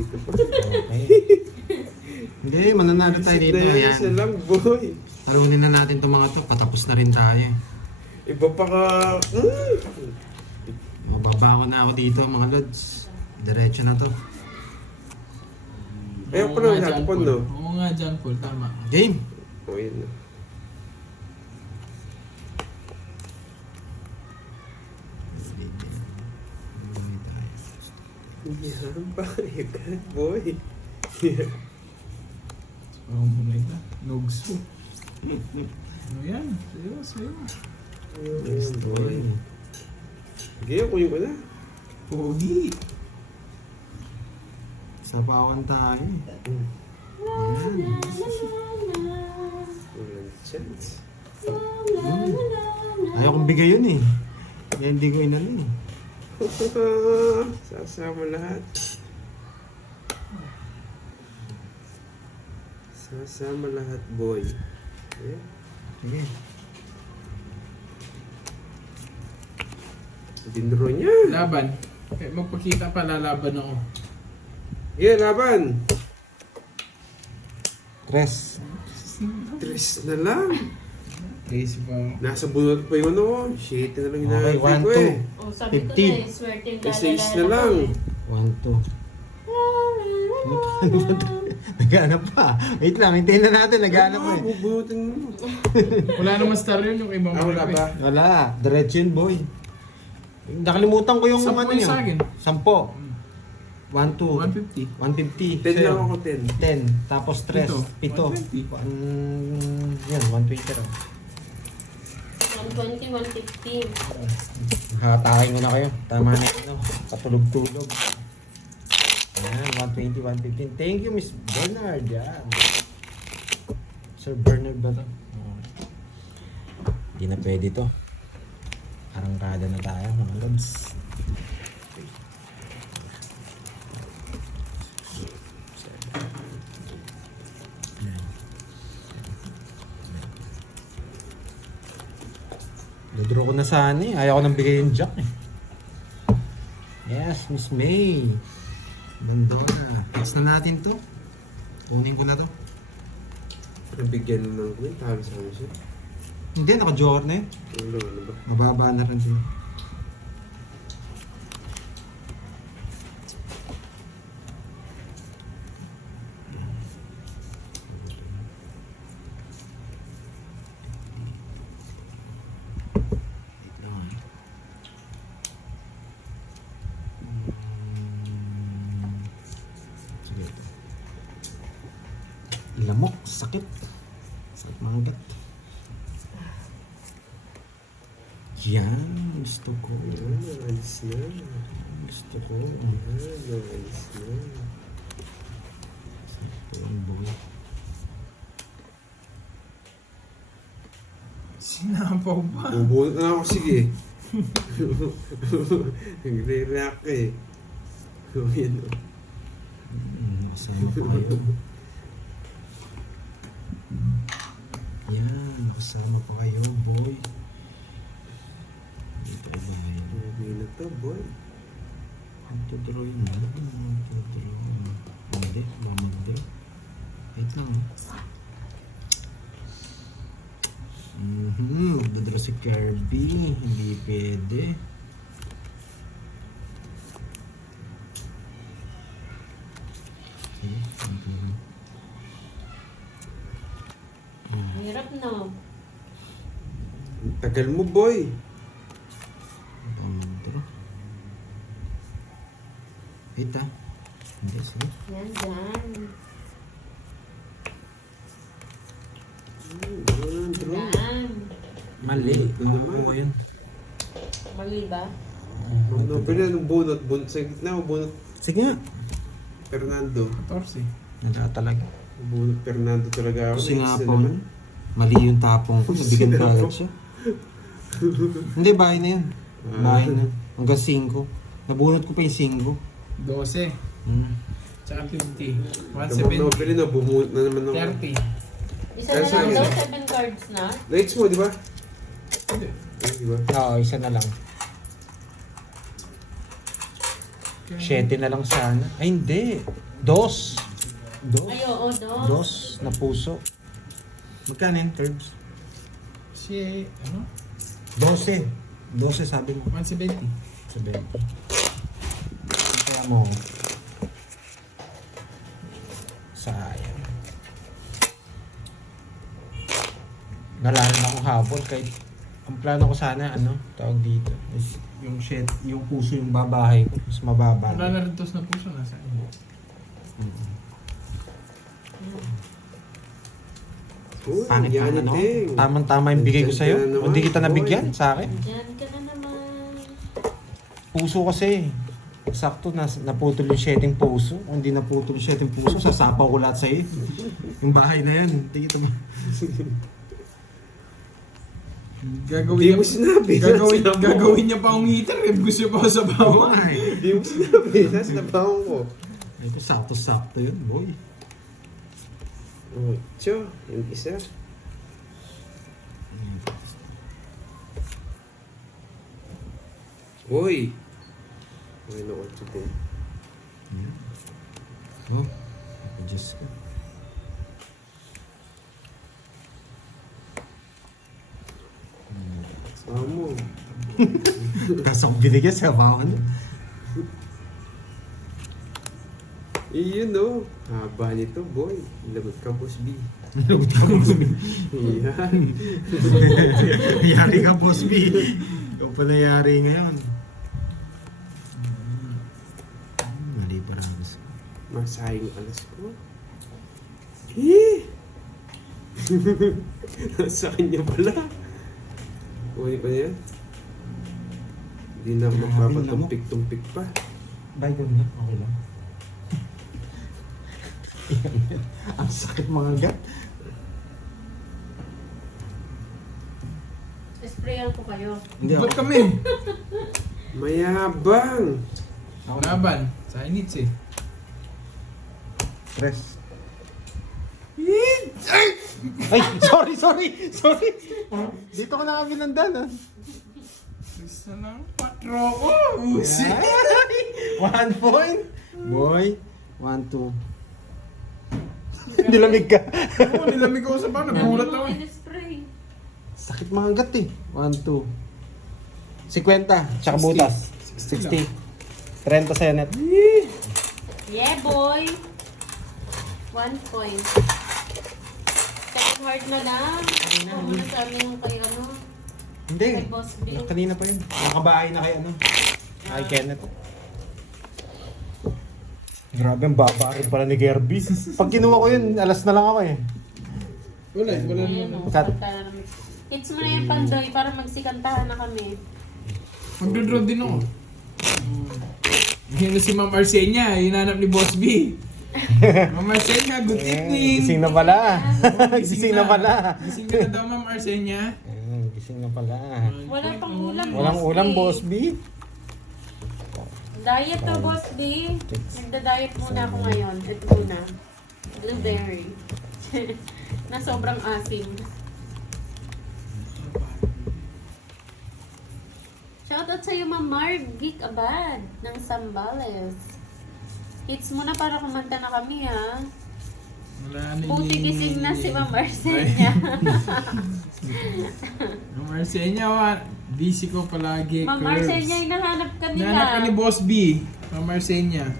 dito pa. Okay. Hindi, mananalo tayo dito. Isa Ayan. lang, boy. Talunin na natin itong mga to. Patapos na rin tayo. Iba pa ka. Mababa ko na ako dito mga lods. Diretso na to. Ayaw ko lang hapon, no? Oo nga, John Paul, tama. Game! O, yun na. Yan pa, ikan, boy. Oo mo na ito. Nogso. Ano yan? Sayo, sayo. Ayan, boy. Sige, kunin ko na. Pogi. Sapawan tayo. Ayan. Walang chance. Ayaw kong bigay yun eh. Kaya hindi ko inano eh. Sasama lahat. Sasama lahat, boy. Ayan. Sige. Dinro niya. Laban. Okay, magpakita pa, lalaban ako. Yeah, laban. Tres. Tres na lang. Crazy pa ako. Nasa bunot pa yun ako. Shit na lang Okay, inaantay 1, ko eh. Oh, sabi ko 15. na eh, swerte yung Essays na lalala lang. ko 1, 2. Naghanap pa. Wait lang, hintayin na natin. Naghanap pa eh. Bubunutin mo. Wala namang star yun, yung ibang Wala ba? Wala. Diretso yun, boy. Nakalimutan ko yung Sampo ano yung yun. sa akin. 10. 1, 2. 150. 150. 10 lang ako, 10. 10. Tapos 3. Ito, 7. 120. Yan, 120 raw. 120, 150. Hatakin ko na kayo. Tama na yun. Patulog-tulog. Ayan, 120, 115. Thank you, Miss Bernard. Yan. Sir Bernard ba to? Hindi na pwede to. Arangkada na tayo, mga lods. Dodro ko na sana eh. Ayaw ko nang bigay yung jack eh. Yes, Miss May. Bandona. Fix na natin to. Kunin ko na to. Nabigyan naman ko yun. Talo sa amin siya. Hindi, naka-jor na yun. Ano ba? Mababa na rin siya. Sige ito. Lamok, sakit. Sakit manggat. Yan, gusto ko. Alis na. Gusto ko. Alis na. Sakto ang boy. Sinampaw pa. Bubunot na ako, sige. Nagre-react eh. Yun o. Kasama ko kayo. Yan, kasama ko kayo, boy. Dito ay bahay. Hindi na to, boy. Magdodrow yun na. Magdodrow. Hindi, magdodrow. Wait lang. Magdodrow si Kirby. Hindi pwede. Sige, magdodrow. Hirap na. Ang tagal mo, boy. Magdodrow. Wait ah. Hindi, sige. Yan, dyan. Yan. Mali. Makukuha ko yun. Mali ba? Ano ba na nung bunot? Bunot sa gitna o bunot Sige nga. Fernando? 14. Nala talaga. Bunot Fernando talaga ako. Kasi nga Next po, na naman. mali yung tapong ko. Nabigyan ko agad siya. Hindi, bahay na yun. Bahay na. Hanggang 5. Nabunot ko pa yung 12. 5. Tsaka 50. Tama 170. Nobel na, bumunot na naman ako. 30. Isa na lang daw, 7 cards na. Lights mo, di ba? Hindi. Ay, di ba? Oo, isa na lang. 7 na lang sana. Ay, hindi. Dos. Ay, oo, dos. Dos na puso. Magkano yun, Curbs? Si, ano? 12. 12 sabi mo. 170. 70. Kaya mo. Sayang. Nalarin akong habol kahit ang plano ko sana, tawag dito, is yung shed, yung puso yung babahay ko, mas mababa. Wala na rin tos na puso nasa inyo. Uy, Pangit yan naman, Ting. Tamang-tama yung bigay ko sa'yo. Nandiyan ka na O hindi naman, kita nabigyan boy. sa akin. Diyan ka na naman. Puso kasi. Sakto, naputol yung shedding puso. Kung hindi naputol yung shedding puso, sasapaw ko lahat sa'yo. Yung bahay na yan. Hindi kita Di mo sinabi. Gagawin niya pa akong heater eh. Gusto pa ako sa bawah. Di mo sinabi. Nasa nabaho ko. Ito, sakto-sakto yun, boy. Oh, tiyo, yung isa. Uy! Uy, no, what you think? Oh, Diyos ko. Sama mo. Kaso kung binigyan sa mga Iyon no. Haba nito, boy. Lagot ka, Boss B. Lugod ka, Boss B. Yan. Yari ka, Boss B. Ikaw pala yari ngayon. Mali pa ragos. Masayang alas ko. Eh! Sa kanya pala. Uy pa yan. Hindi na magpapatumpik-tumpik pa. Bye ko na. Okay lang. Ang sakit mga gat. Sprayan ko kayo. Hindi Ba't ako. kami? Mayabang! Laban. Sa inits eh. Stress. Ay, sorry. Dito ko na kami nandan. Isa lang. 4 ko. Usi. 1 point. Boy. 1, 2. Nilamig ka. Oo, nilamig ako sa bawah. Nagulat ako eh. spray. Sakit mga gat eh. 1, 2. 50. Tsaka 60. butas. 60 60. 30 sa'yo net. Yeah, boy. 1 point. Second heart na lang. Huwag mo na sa amin yung kay Hindi. Kay Boss B. Kanina pa yun. Nakabahay na kay Kay Kenneth. Grabe, ang baba rin pala ni Gerby. Pag kinuha ko yun, alas na lang ako eh. Wala Ayan, naman. Cut. kanta na namin. Hits mo na yung pandoy para magsikantahan na kami. Magdodraw din ako. Yan na si Ma'am Arsenia, hinanap ni Boss B. Ma'am Arsenia, good evening. Gising na pala. Gising na pala. Gising na daw Ma'am Arsenia. Gising na pala. Wala pang ulam, Walang Boss ulam, B. Boss B. Diet to, Boss B. Nagda-diet muna ako ngayon. Ito muna. Blueberry. Na sobrang asim. Shoutout sa'yo, Ma'am Marvic Abad ng Sambales. Hits mo na para kumanta na kami, ha? Wala na Puti gising na si Ma'am Arsenia. Ma'am Arsenia, busy ko palagi. Ma'am Curves. Arsenia, hinahanap ka nila. Hinanap ka ni Boss B. Ma'am Arsenia.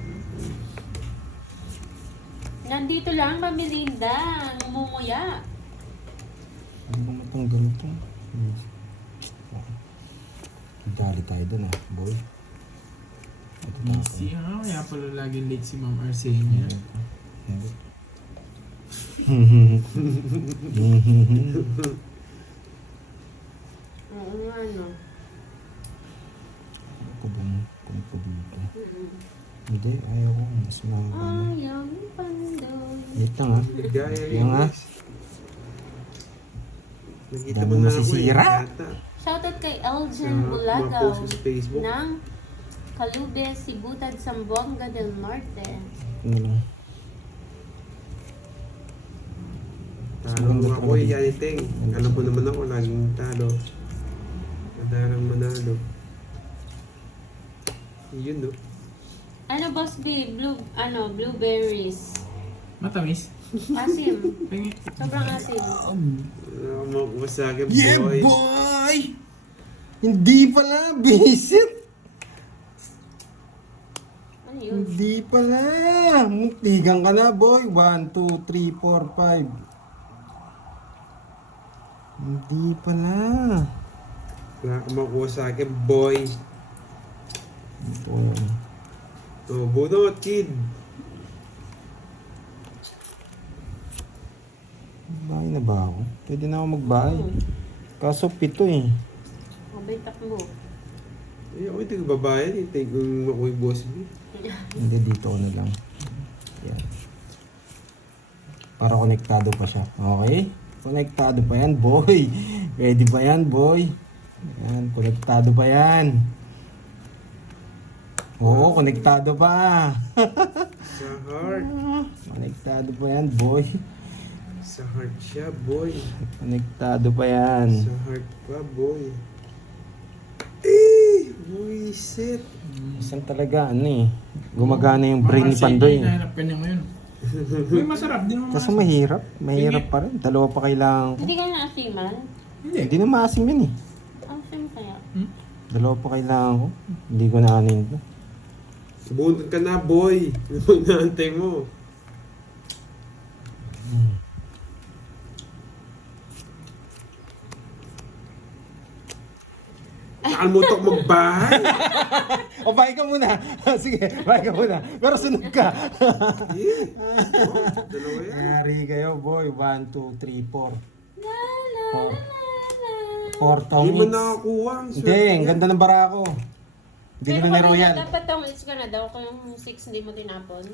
Nandito lang, Mamilinda. Ngumumuya. Ano ba itong ganito? Dali tayo dun boy. Busy ha? Kaya pala lagi late si Ma'am Arsenia. Oo nga, no. Kung dito. Hindi, ayaw ko. Mas mahaba. Ayaw ni Pandoy. Wait lang ha. Ligaya Yan nga. Nakita Dami mo na ako masisira. yata. Shoutout kay Elgin Mga Bulagaw post sa Facebook. ng Calube, Sibutad, Zamboanga del Norte. Ano lang. Talo mo ako eh, yan Ting. Alam mo naman ako, laging talo. Madalang manalo. Yun no. Ano, Boss B? Blueberries. Matamis. Asim. Tingin. Sobrang asim. Makuha sa akin, Yeah, boy. boy! Hindi pala, visit! Ano yun? Hindi pala. Muntigan ka na, boy. 1, 2, 3, 4, 5. Hindi pala. Wala ka makuha sa akin, boy. Ito. Oh, bunot, kid. Bahay na ba ako? Pwede na ako magbahay. Kaso 7 eh. Abay, takbo. Eh, ako hindi ko babayan. Hintay kong makuha yung boss mo. Hindi, dito ko na lang. Yan. Para konektado pa siya. Okay? Konektado pa yan, boy. Ready pa yan, boy. Yan, konektado pa yan. Oo, konektado pa. Sa heart. Konektado pa yan, boy. Sa heart siya, boy. Konektado pa yan. Sa heart pa, boy. Eh! Buisit. Isang talaga, ano eh. Gumagana yung brain ni Pandoy. Hinahanap ka niya ngayon. Uy, masarap. Di naman Kaso maasim. mahirap. Mahirap pa rin. Dalawa pa kailangan ko. Hindi ka naasiman? Hindi. Hindi na maasim yun eh. Asim kaya? Dalawa pa kailangan ko. Hindi ko na anin to. Bunot ka na, boy. Ano bang naantay mo? Nakalimutan ko magbahay. O, bahay ka muna. Sige, bahay ka muna. Pero sunod ka. Eh, oh, dalawa yan. Nangyari kayo, boy. 1, 2, 3, 4. La la la la. 4 Hindi mo tongits. nakakuha. Ang Hindi, swerte ang niya. ganda ng bara ko. Hindi ko na kanina, royal. dapat tong it's ka na daw kung yung 6 hindi mo tinapon.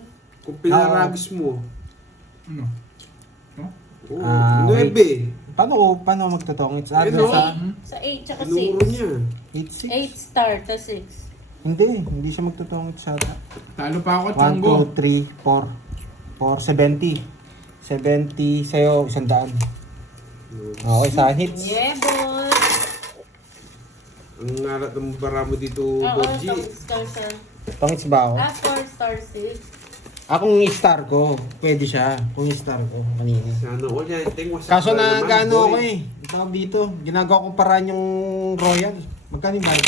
Kung pinaragis mo. Ano? Oo, Ah, 9. Paano magtotongits? Ah, Ano? doon sa Sa 8 tsaka Tinuro 6. niya. 8, 8 star ta 6. Hindi siya magtotongits sa Talo pa ako, 1, Chonggo. 2, 3, 4. 70. 70 sa'yo, 100. Okay, sa hits. Yeah, boy! Ang ngalat ng bara mo dito, Oo, Bob G. tong star sa... Tongits ba ako? 4 star 6. Kung i-star ko, pwede siya. Kung i-star ko, kanina. Sana all yan. Kaso na gaano ako eh. Ang tawag dito, ginagawa ko paraan yung Royal. Magkano yung bayad?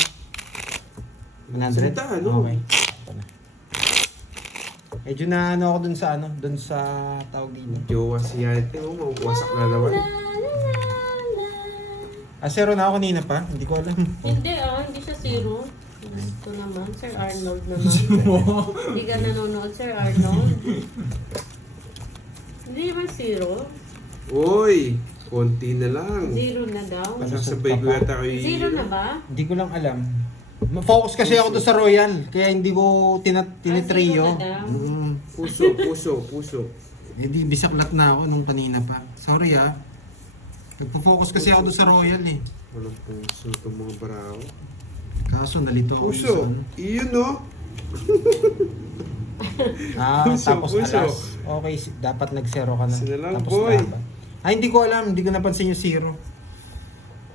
100? Sinta, ano? Okay. Ito na. Medyo na ano ako dun sa dun sa tawag dito. Jowa siya. Tingnan mo, wasak na naman. La la la la. Zero na ako kanina pa. Hindi ko alam. Hindi hindi siya 0. Gusto naman, Sir Arnold naman. Hindi ka nanonood, Sir Arnold. Hindi ba 0? Uy, konti na lang. 0 na daw. Masasabay ko yata kayo. 0 na ba? Hindi ko lang alam. Focus kasi ako doon sa Royal. Kaya hindi ko tinitrio. zero na daw. Puso. Hindi, bisaklat na ako nung kanina pa. Sorry ah. Nagpo-focus kasi ako doon sa Royal eh. Walang puso itong mga baraw. Kaso nalito ako Puso, iyon no? Tapos puso. alas. Okay, dapat nag-zero ka na. Sila lang, Tapos boy. laban. Ay, hindi ko alam. Hindi ko napansin yung zero.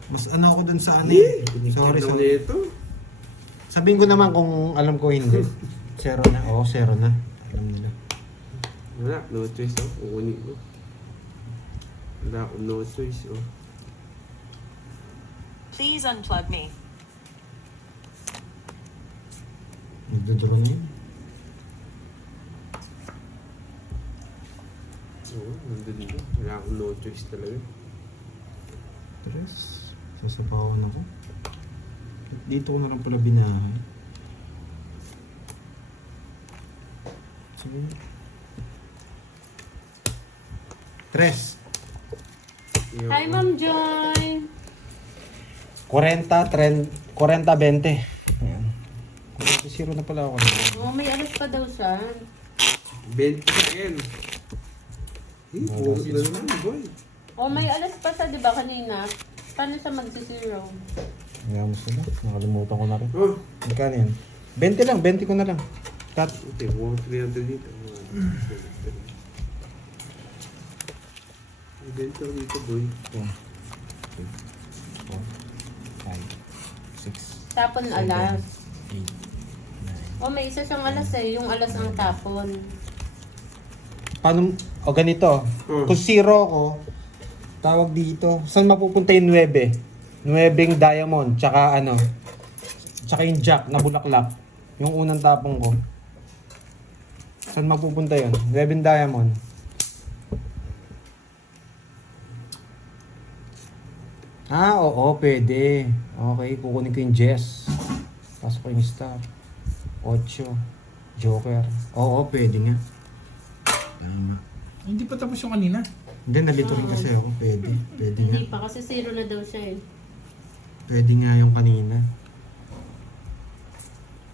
Mas ano ako dun sa ano Eh, Sorry, sorry. sorry. Ito. Sabihin ko naman kung alam ko hindi. Zero na. Oo, zero na. Alam nila. Wala, no choice oh. Kukunin mo. Wala akong no choice oh. Please unplug me. Magdodro na yun. Oo, nandun dito. Wala akong no choice talaga. Tres. Sasapawan ako. Dito ko na lang pala binahay. Sige. Tres. Yung- Hi, Ma'am Joy! 40, 20. Ayan. 0 na pala ako. Oh, may alas pa daw siya. 20 yan. Eh, puro na naman, boy. Oh, may alas pa siya, di ba, kanina? Paano siya magsi-0? Ayan mo sila. Nakalimutan ko na rin. Oh, Magkano yan? 20 lang. 20 ko na lang. Cut. okay, 300 dito. 20 dito, boy. 2, 3, 4, 5, 6, Tapon alas. 8, 9, Oh, may isa siyang alas eh. Yung alas ang tapon. Paano, o ganito, kung 0 ko, tawag dito, saan mapupunta yung 9? 9 diamond, tsaka ano, tsaka yung jack na bulaklak. Yung unang tapong ko. Saan mapupunta yun? 9 diamond. Ah, oo, pwede. Okay, kukunin ko yung Jess. Pasok ko yung star. 8. Joker. Oo, pwede nga. Tama. Hindi pa tapos yung kanina. Hindi, nalito rin kasi ako. Pwede. Pwede nga. Hindi pa kasi 0 na daw siya eh. Pwede nga yung kanina.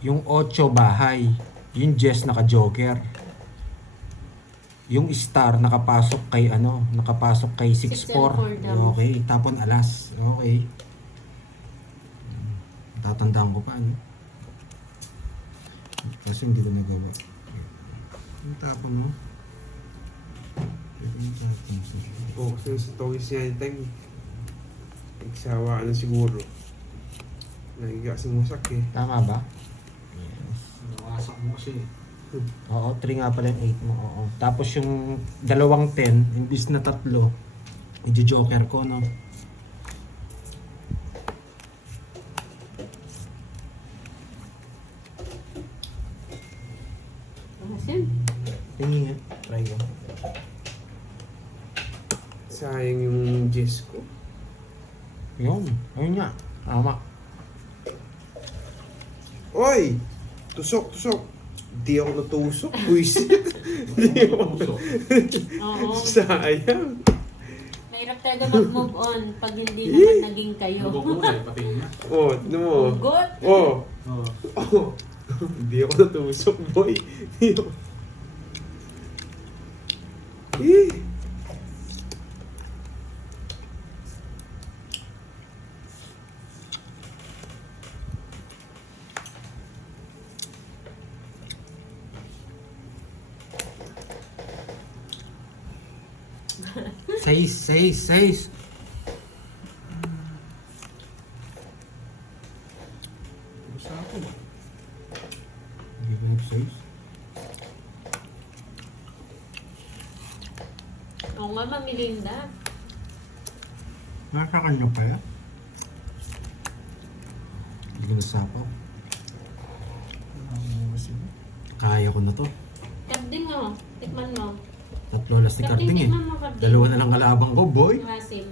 Yung 8 bahay. Yung Jess naka-joker. Yung star nakapasok kay ano, nakapasok kay 6-4. 6 and 4 damo. Okay, tapon alas. Okay. Tatandaan ko pa ano. Kasi hindi ko nagawa. Yung tapon mo. Pwede yung tapon. Oo, kasi sa tawis niya yung time. Nagsawa na siguro. Nagiga si Musak eh. Tama ba? Yes. Nawasak mo kasi. Oo, 3 nga pala yung 8 mo. Oo. Tapos yung dalawang 10, imbis na 3, i-joker ko, no? Asim. Tingin nga. Try ko. Sayang yung Jess ko. Yun. Ayun nga. Tama. Oy! Tusok, tusok! Di ako natusok, buisit. Di ako. Oo. Sayang. Mahirap talaga mag-move on pag hindi naman naging kayo. Nabukulay, pati niya. Oh, ano mo? Hugot. Oh! Oo. Oh! Di ako natusok, boy. Di ako. Eh! Seis. Gusto ako ba? Hindi ko yung 6. Oo nga, mamilinda. Nasa kanya pa yan? Hindi ko nasapaw. Kaya ko na to. Karding mo. Tikman mo. 3 alas ni Carding eh. Tikman mo, Karding. 2 na lang kalabang ko, boy. Asim.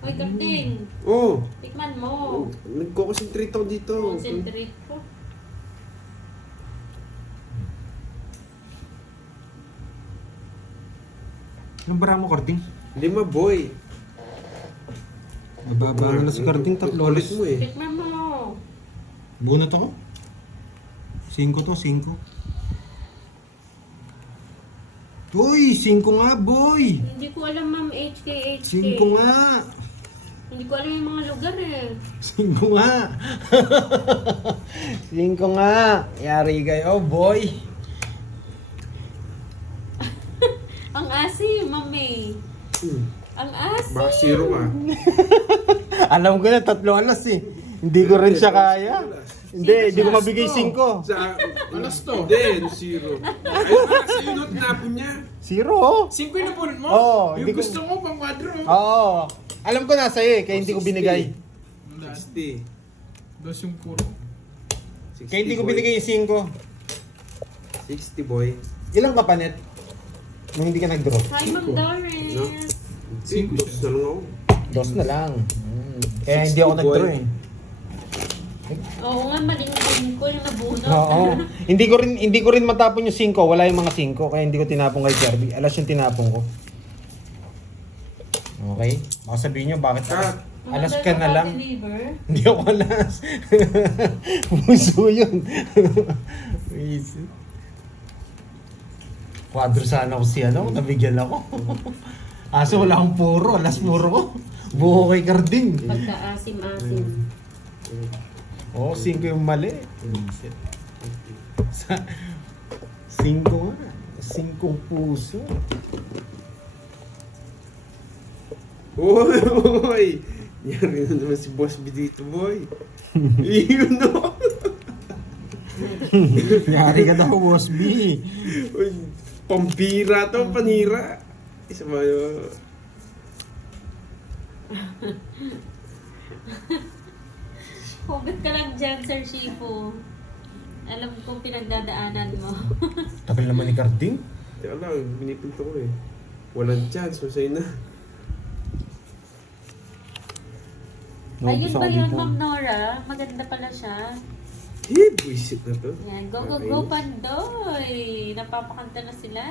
Uy, Karding. Oh! Tikman mo. Nagko-concentrate ako dito. Concentrate ko. Anong bara mo, Carding? 5, boy. Nababa na si Carding, 3 Ulit alas. mo eh. Tikman mo. Bunot ako. 5 to, 5. Uy, 5 nga, boy! Hindi ko alam, ma'am, HK. 5 nga! Hindi ko alam yung mga lugar eh. 5 nga! 5 nga! Yari kayo, boy! Ang asim, mami. Ang asim. Baka 0 ka. Alam ko na, 3 alas eh. Hindi ko rin siya kaya. Hindi ko mabigay 5. Sa... Alas to. Hindi, 0. Ay, para sa'yo, no? Tinapon niya. 0? 5 yung napunod mo? Oo, Yung hindi ko- gusto mo, pang kwadro. Oo. Alam ko na sa'yo eh, kaya hindi ko binigay. 60. Dos yung puro. 60, Kaya hindi ko boy. binigay yung 5. 60, boy. Ilang ka pa, Net? Nung hindi ka nag-draw? Hi, Ma'am Doris. 5 na lang ako. 2 na lang. Kaya hindi ako 60, nag-draw boy. eh. Oo nga, maling ko yung nabunot. Oo. Hindi ko rin matapon yung 5. Wala yung mga 5 kaya hindi ko tinapon kay Kirby. Alas yung tinapon ko. Okay? Baka sabihin nyo bakit Cut. alas ka na lang. Deliver. Hindi ako alas. Puso yun. Easy. Quadro sana ako si ano, nabigyan ako. Aso wala akong puro, alas puro ko. Buho kay Carding. Pagka-asim-asim. Oo, 5 yung mali. Inisip. Sa 5 nga. 5 puso. Uy! Yari na naman si Boss B dito, boy. Yun no. Yari ka daw, Boss B. Uy, pambira to, panira. Isa ba yun? Hugot ka lang dyan, Sir Shifu. Alam ko pinagdadaanan mo. Tagal naman ni Carding. Teka lang, binipinto ko eh. Walang chance, masay na. Ayun ba yun, Ma'am Nora? Maganda pala siya. Buisit na to. Yan, go, go, go, Pandoy! Napapakanta na sila.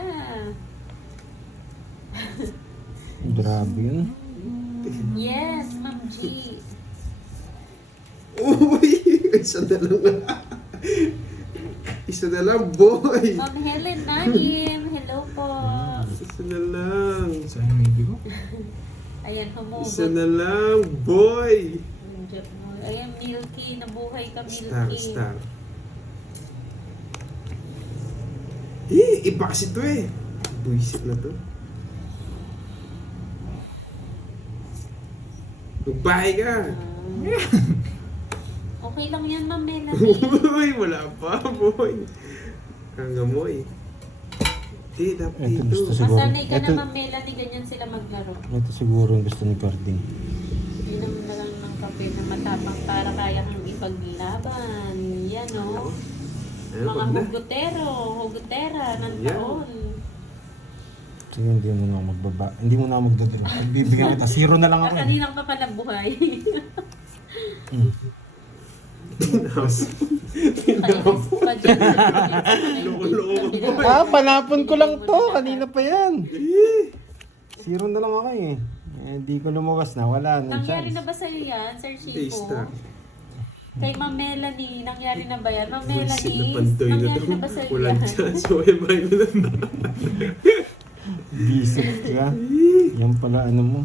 Grabe yun. Yes, Ma'am G. Uy! Isa na lang. Isa na lang, boy! Ma'am Helen Nagim, hello po. Isa na lang. Sayang maybe ko. Ayan, humugot. Isa na lang, boy! Ayan, Milky, nabuhay ka, Star, Milky. star. Iba kasi to eh. Buisit na to. Magbahay ka! Okay lang yan, Ma'am Melanie. Uy, wala pa, boy. Kangamoy. Dapat Ito dito. gusto siguro. Masanay ka Ito, na, Ma'am Melanie, ganyan sila maglaro. ito siguro ang gusto ni Carding. Inom na lang ng kape na matapang para kaya kang ipaglaban. Yan, o. Ano, Mga wag na. hugutera ng Yan. taon. Sige, hindi mo na ako magbaba. Hindi mo na ako magdodro. Bibigyan kita. Zero na lang ako eh. Kanina pa pala buhay. House. Kainis pa dyan. Loko-loko, boy. Ah, panapon ko lang to. Kanina pa yan. Zero na lang ako eh. Di ko lumabas na. Wala nang Nangyari chance. na ba sa'yo yan, Sir Taste Chico? na. Kay Ma'am Melanie, nangyari na ba yan? Ma'am Buisit na Melanie, pantoy na nangyari to. na ba sa'yo Walang yan? chance. May na lang. Bisip ka. Yan pala ano mo.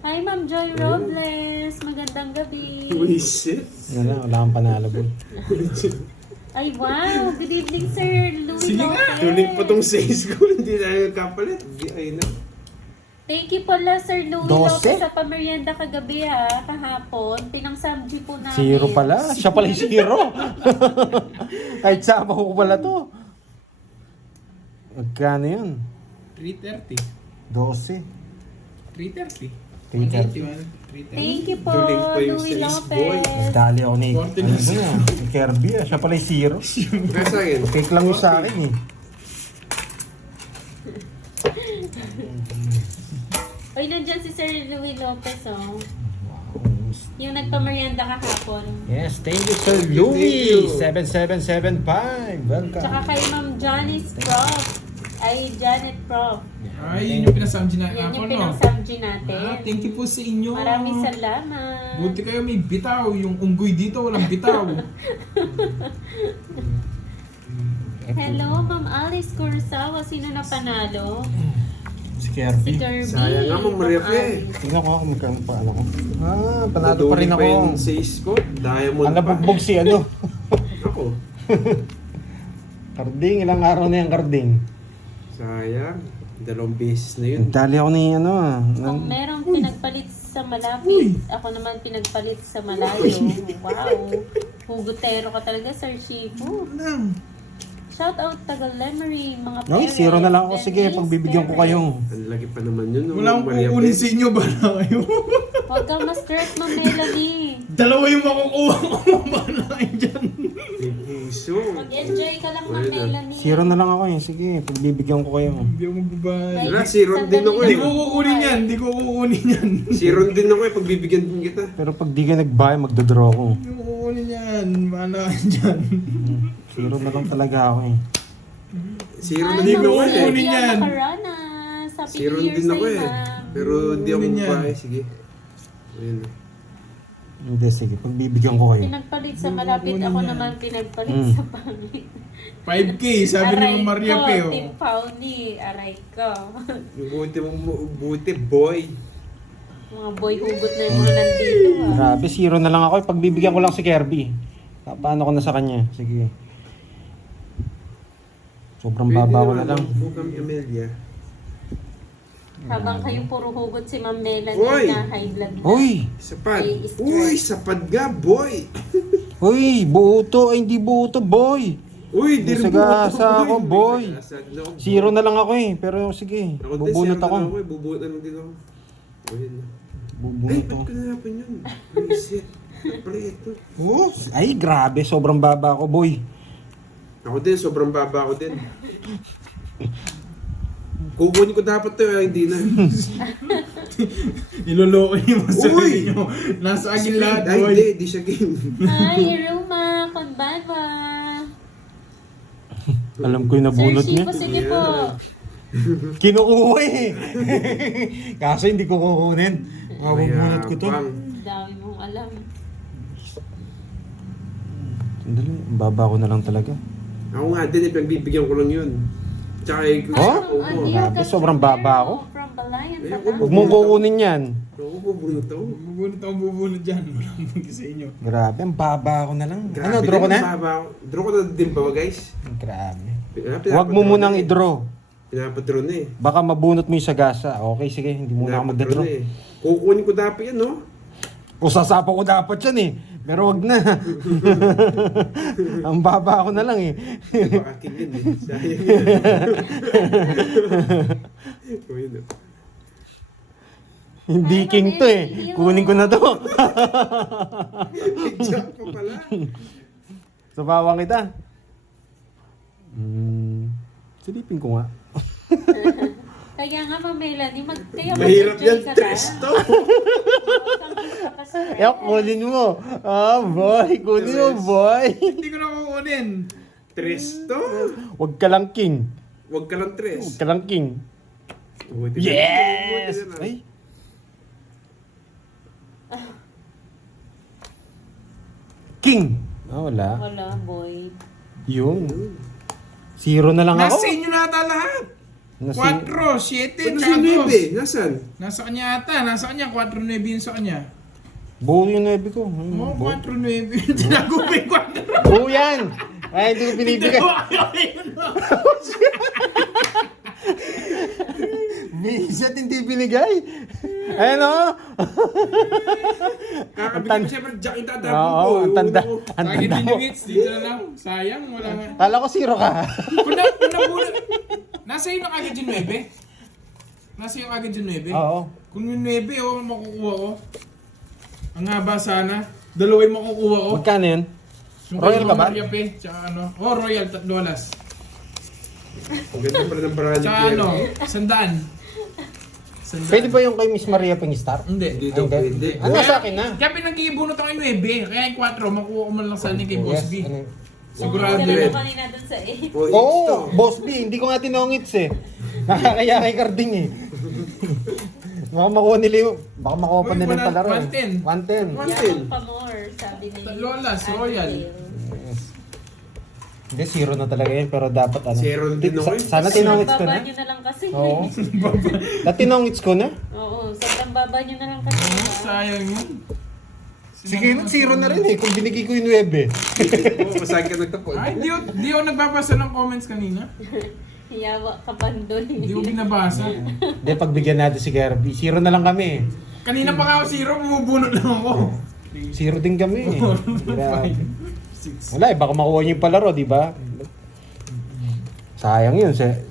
Hi, Ma'am Joy Robles. Magandang gabi. Buisit. Wala kang panalo boy. Ay, wow. Good evening, Sir Louis Sige nga. Lopez. Tuloy pa tong size ko. Hindi na nagkapalit. Ayun na. Thank you pala, Sir Louis 12? Lopez, sa pamerienda kagabi kahapon. Pinang-samji po namin. Zero pala. Siya pala yung zero. Kahit sama ko pala to. Magkano yun? 330. 12. 330. 330. 181. 330. Thank you po, Duling pa yung Louis size, boy. Lopez. Dali ako ni, 40 ano ba yan? Ni Kirby ah. Siya pala yung zero. Kaya sa akin. Cake lang yung sa akin eh. Ay, nandyan si Sir Louis Lopez, oh. Yung nagpamerienda kahapon. Yes, thank you Sir Thank you, Louis. thank you. 7775. Welcome. Tsaka kay Ma'am Janice Prof. Ay, Janet Prof. Ay, yun yung pinasamji na Yan ako, yung no? pinang-samji natin. Thank you po sa inyo. Maraming salamat. Buti kayo may bitaw. Yung unggoy dito, walang bitaw. Hello, Ma'am Alice Cursawa. Sino na panalo? Si Si Kirby. Kirby. Sayang nga, Ma'am Maria Ma'am Pe. Alice. Tingnan ko ako magkano pa ano ko. Ah, panalo pa rin Naduling ako. yung size ko. Diamond Ang pa. nabugbog si ano. Ako. Karding, ilang araw na yan Karding. Sayang. 2 beses na yun. Dali ako ni ano ah. Kung merong pinagpalit sa malapit, ako naman pinagpalit sa malayo. Wow. Hugutero ka talaga, Sir Shifu. Lang. Shout out Tagal Lemery, mga Ay, parents. zero na lang ako. Sige, Denise, pagbibigyan ko kayo. Ang laki pa naman yun. no, Wala akong Maria kukunin Pe. sa inyo ba na kayo? Huwag kang ma-stress, Ma'am Melanie. Dalawa yung makukuha ko. Mabala kayo dyan. May puso. Mag-enjoy ka lang, Ma'am Wala. Melanie. Zero na lang ako eh. Sige, pagbibigyan ko kayo. Hindi ako magbabay. Wala, zero din ako Hindi eh. ko kukunin yan. Hindi ko kukunin yan. Zero din ako eh. Pagbibigyan din kita. Pero pag di ka nagbayad, magdodraw ako. Hindi ko kukunin yan. Bala kayo dyan. Zero na lang talaga ako eh. Zero Ay, na din Ma'am ako Melanie. eh. Kunin yan. Makaranas. Happy Zero New Year din ako sa'yo, eh. ma'am. Pero di ako Kunin yan. magbahay. Sige. Ayun. Hindi, sige, pagbibigyan ko kayo. Pinagpalit sa malapit, Kukunin ako yan. naman pinagpalit Mm. sa pangit. 5K, sabi ni Ma'am Maria ko, Peo. Team Pauni, aray ko. Buti boy. Mga boy hugot na yung mga nandito, ah. Grabe, zero na lang ako eh. Pagbibigyan ko lang si Kirby. Paano ko na sa kanya? Sige. Sobrang baba ko na lang. Bukang Emilia. Habang kayong puro hugot si Ma'am Melanie Uy! na high blood na. Uy! Sapad. Ay, stress. Uy, sapad ga, boy. Uy! Buo to! Ay, hindi buo to, boy! Uy, di rin Nasagasa ako, boy. Nasagasa ako. Zero na lang ako eh. Pero sige, Ako din, bubunot zero na ako. lang eh. Bubunot na lang din ako. Ayun na. Ay, Bubunot ba't ako. ko nalapan yun? Reset. Pala ito. Oh, ay, grabe. Sobrang baba ako, boy. Ako din, sobrang baba ako din. Kukunin ko dapat to, hindi na. Niloloko niyo yung Uy! sarili niyo. Nasa akin lahat, Ay, boy. hindi siya game. Hi, Ruma! Konbanwa! Alam ko yung Sir nabunot niya. Shipo, sige po. Kinukuha eh. Kaso hindi ko kukunin. Mabubunot ko to. Mayabang. Dami mong alam. Sandali, ang baba ko na lang talaga. Ako nga din, pagbibigyan ko lang yun. Tsaka yung Oh? ako. Grabe, sobrang baba ako. From Balayan, Ayun, Batangas. Huwag mong kukunin yan. Ako bubunot ako. Bubunot akong bubunot dyan. Walang mag sa inyo. Grabe, ang baba ko na lang. Grabe Ano, draw ko din, na? baba ako. Draw ko na din ba, guys? Grabe. Pinapadraw Huwag mo munang na eh. i-draw. Pinapadraw na eh. Baka mabunot mo yung sagasa. Okay, sige, hindi muna ako Pinapadraw magdadraw. na eh. Kukunin ko dapat yan, no? O sasapa ko dapat yan eh. Pero wag na. Ang baba ko na lang eh. Baka king yun eh. Sayang yan. Oh, yun, oh. Hindi king to eh. Kunin ko na to. Jack pa pala. Sabawang kita. Silipin ko nga. Kaya nga, Ma'am Melanie, kaya Mahirap mag-enjoy yan, ka na. tres to. Eh, kunin mo. Ah, boy. Kunin mo, boy. Hindi ko na kukunin. Tres to. Wag ka lang king. Huwag ka lang Wag tres. ka lang king. Buti na. Yes! Buti na. Ay. King. Ah, wala. Wala, boy. Yun. Zero na lang ako. Nasa inyo na ata lahat. Nasi- 4, 7, Ano si tsaka 2. Nebe? Nasaan? Nasa kanya ata. Nasa kanya. 4, 9 yun sa kanya. Buo yung 9 ko. Oo, Buo. 4, 9. Tinago ko yung 4. Buo yan. Ay, hindi ko binibigay. Bisit, hindi binigay. Ayun o. Kakabigyan ko siyempre Jack yung tatapon Oo, ko. ang tanda. Yung- Ang Lagi tanda din mo. yung hits. Dito na lang. Sayang. Wala nga. Kala ko zero ka. Kung nabunot. Nasa iyo na agad yung 9. Nasa iyo agad yung 9. Oo. Kung yung 9, oh, makukuha ko. Ang haba sana. Dalawa yung makukuha ko. Magkano yun? Yung Royal kay ka ba? Maria Pe, tsaka ano. Oh, Royal, $3. Ang ganda pala ng paraan ni Tsaka Pierre. ano, 100. 100. Pwede ba yung kay Miss Maria Pengistar? Hindi. Hindi daw pwede. Ano sa akin na? Kaya pinag-iibunot ako yung 9. Kaya yung 4, makuha ko man lang sana kay Boss B. Ano? Sigurado Sigurado yun. na kanina dun sa Oh, Oo, it's to. Boss B, hindi ko nga tinongits eh. Nakakaya kay Carding eh. Baka makuha nila yung, baka makuha pa Uy, nila yung palaro eh. 110. 110. Yaman pa more, sabi na yun. Lolas, Royal. Hindi, zero na talaga yun, pero dapat ano. Zero na tinongits? Sana tinongits ko Baba na. nyo na lang kasi. Oo. Tinongits ko na. Oo, sobrang baba nyo na lang kasi. diba? Sayang yun. Sige, zero na rin eh, kung binigay ko yung 9. Oo, masakit ka nagtapon. Ay, di ako nagbabasa ng comments kanina. Hiyawa ka bandol. Hindi ko binabasa. Hindi, pagbigyan natin si Kirby. Zero na lang kami eh. Kanina pa nga ako 0, bumubunot lang ako. Zero din kami eh. 4, Grabe. 5, 6. Wala eh, baka makuha niyo yung palaro, di ba? Sayang yun.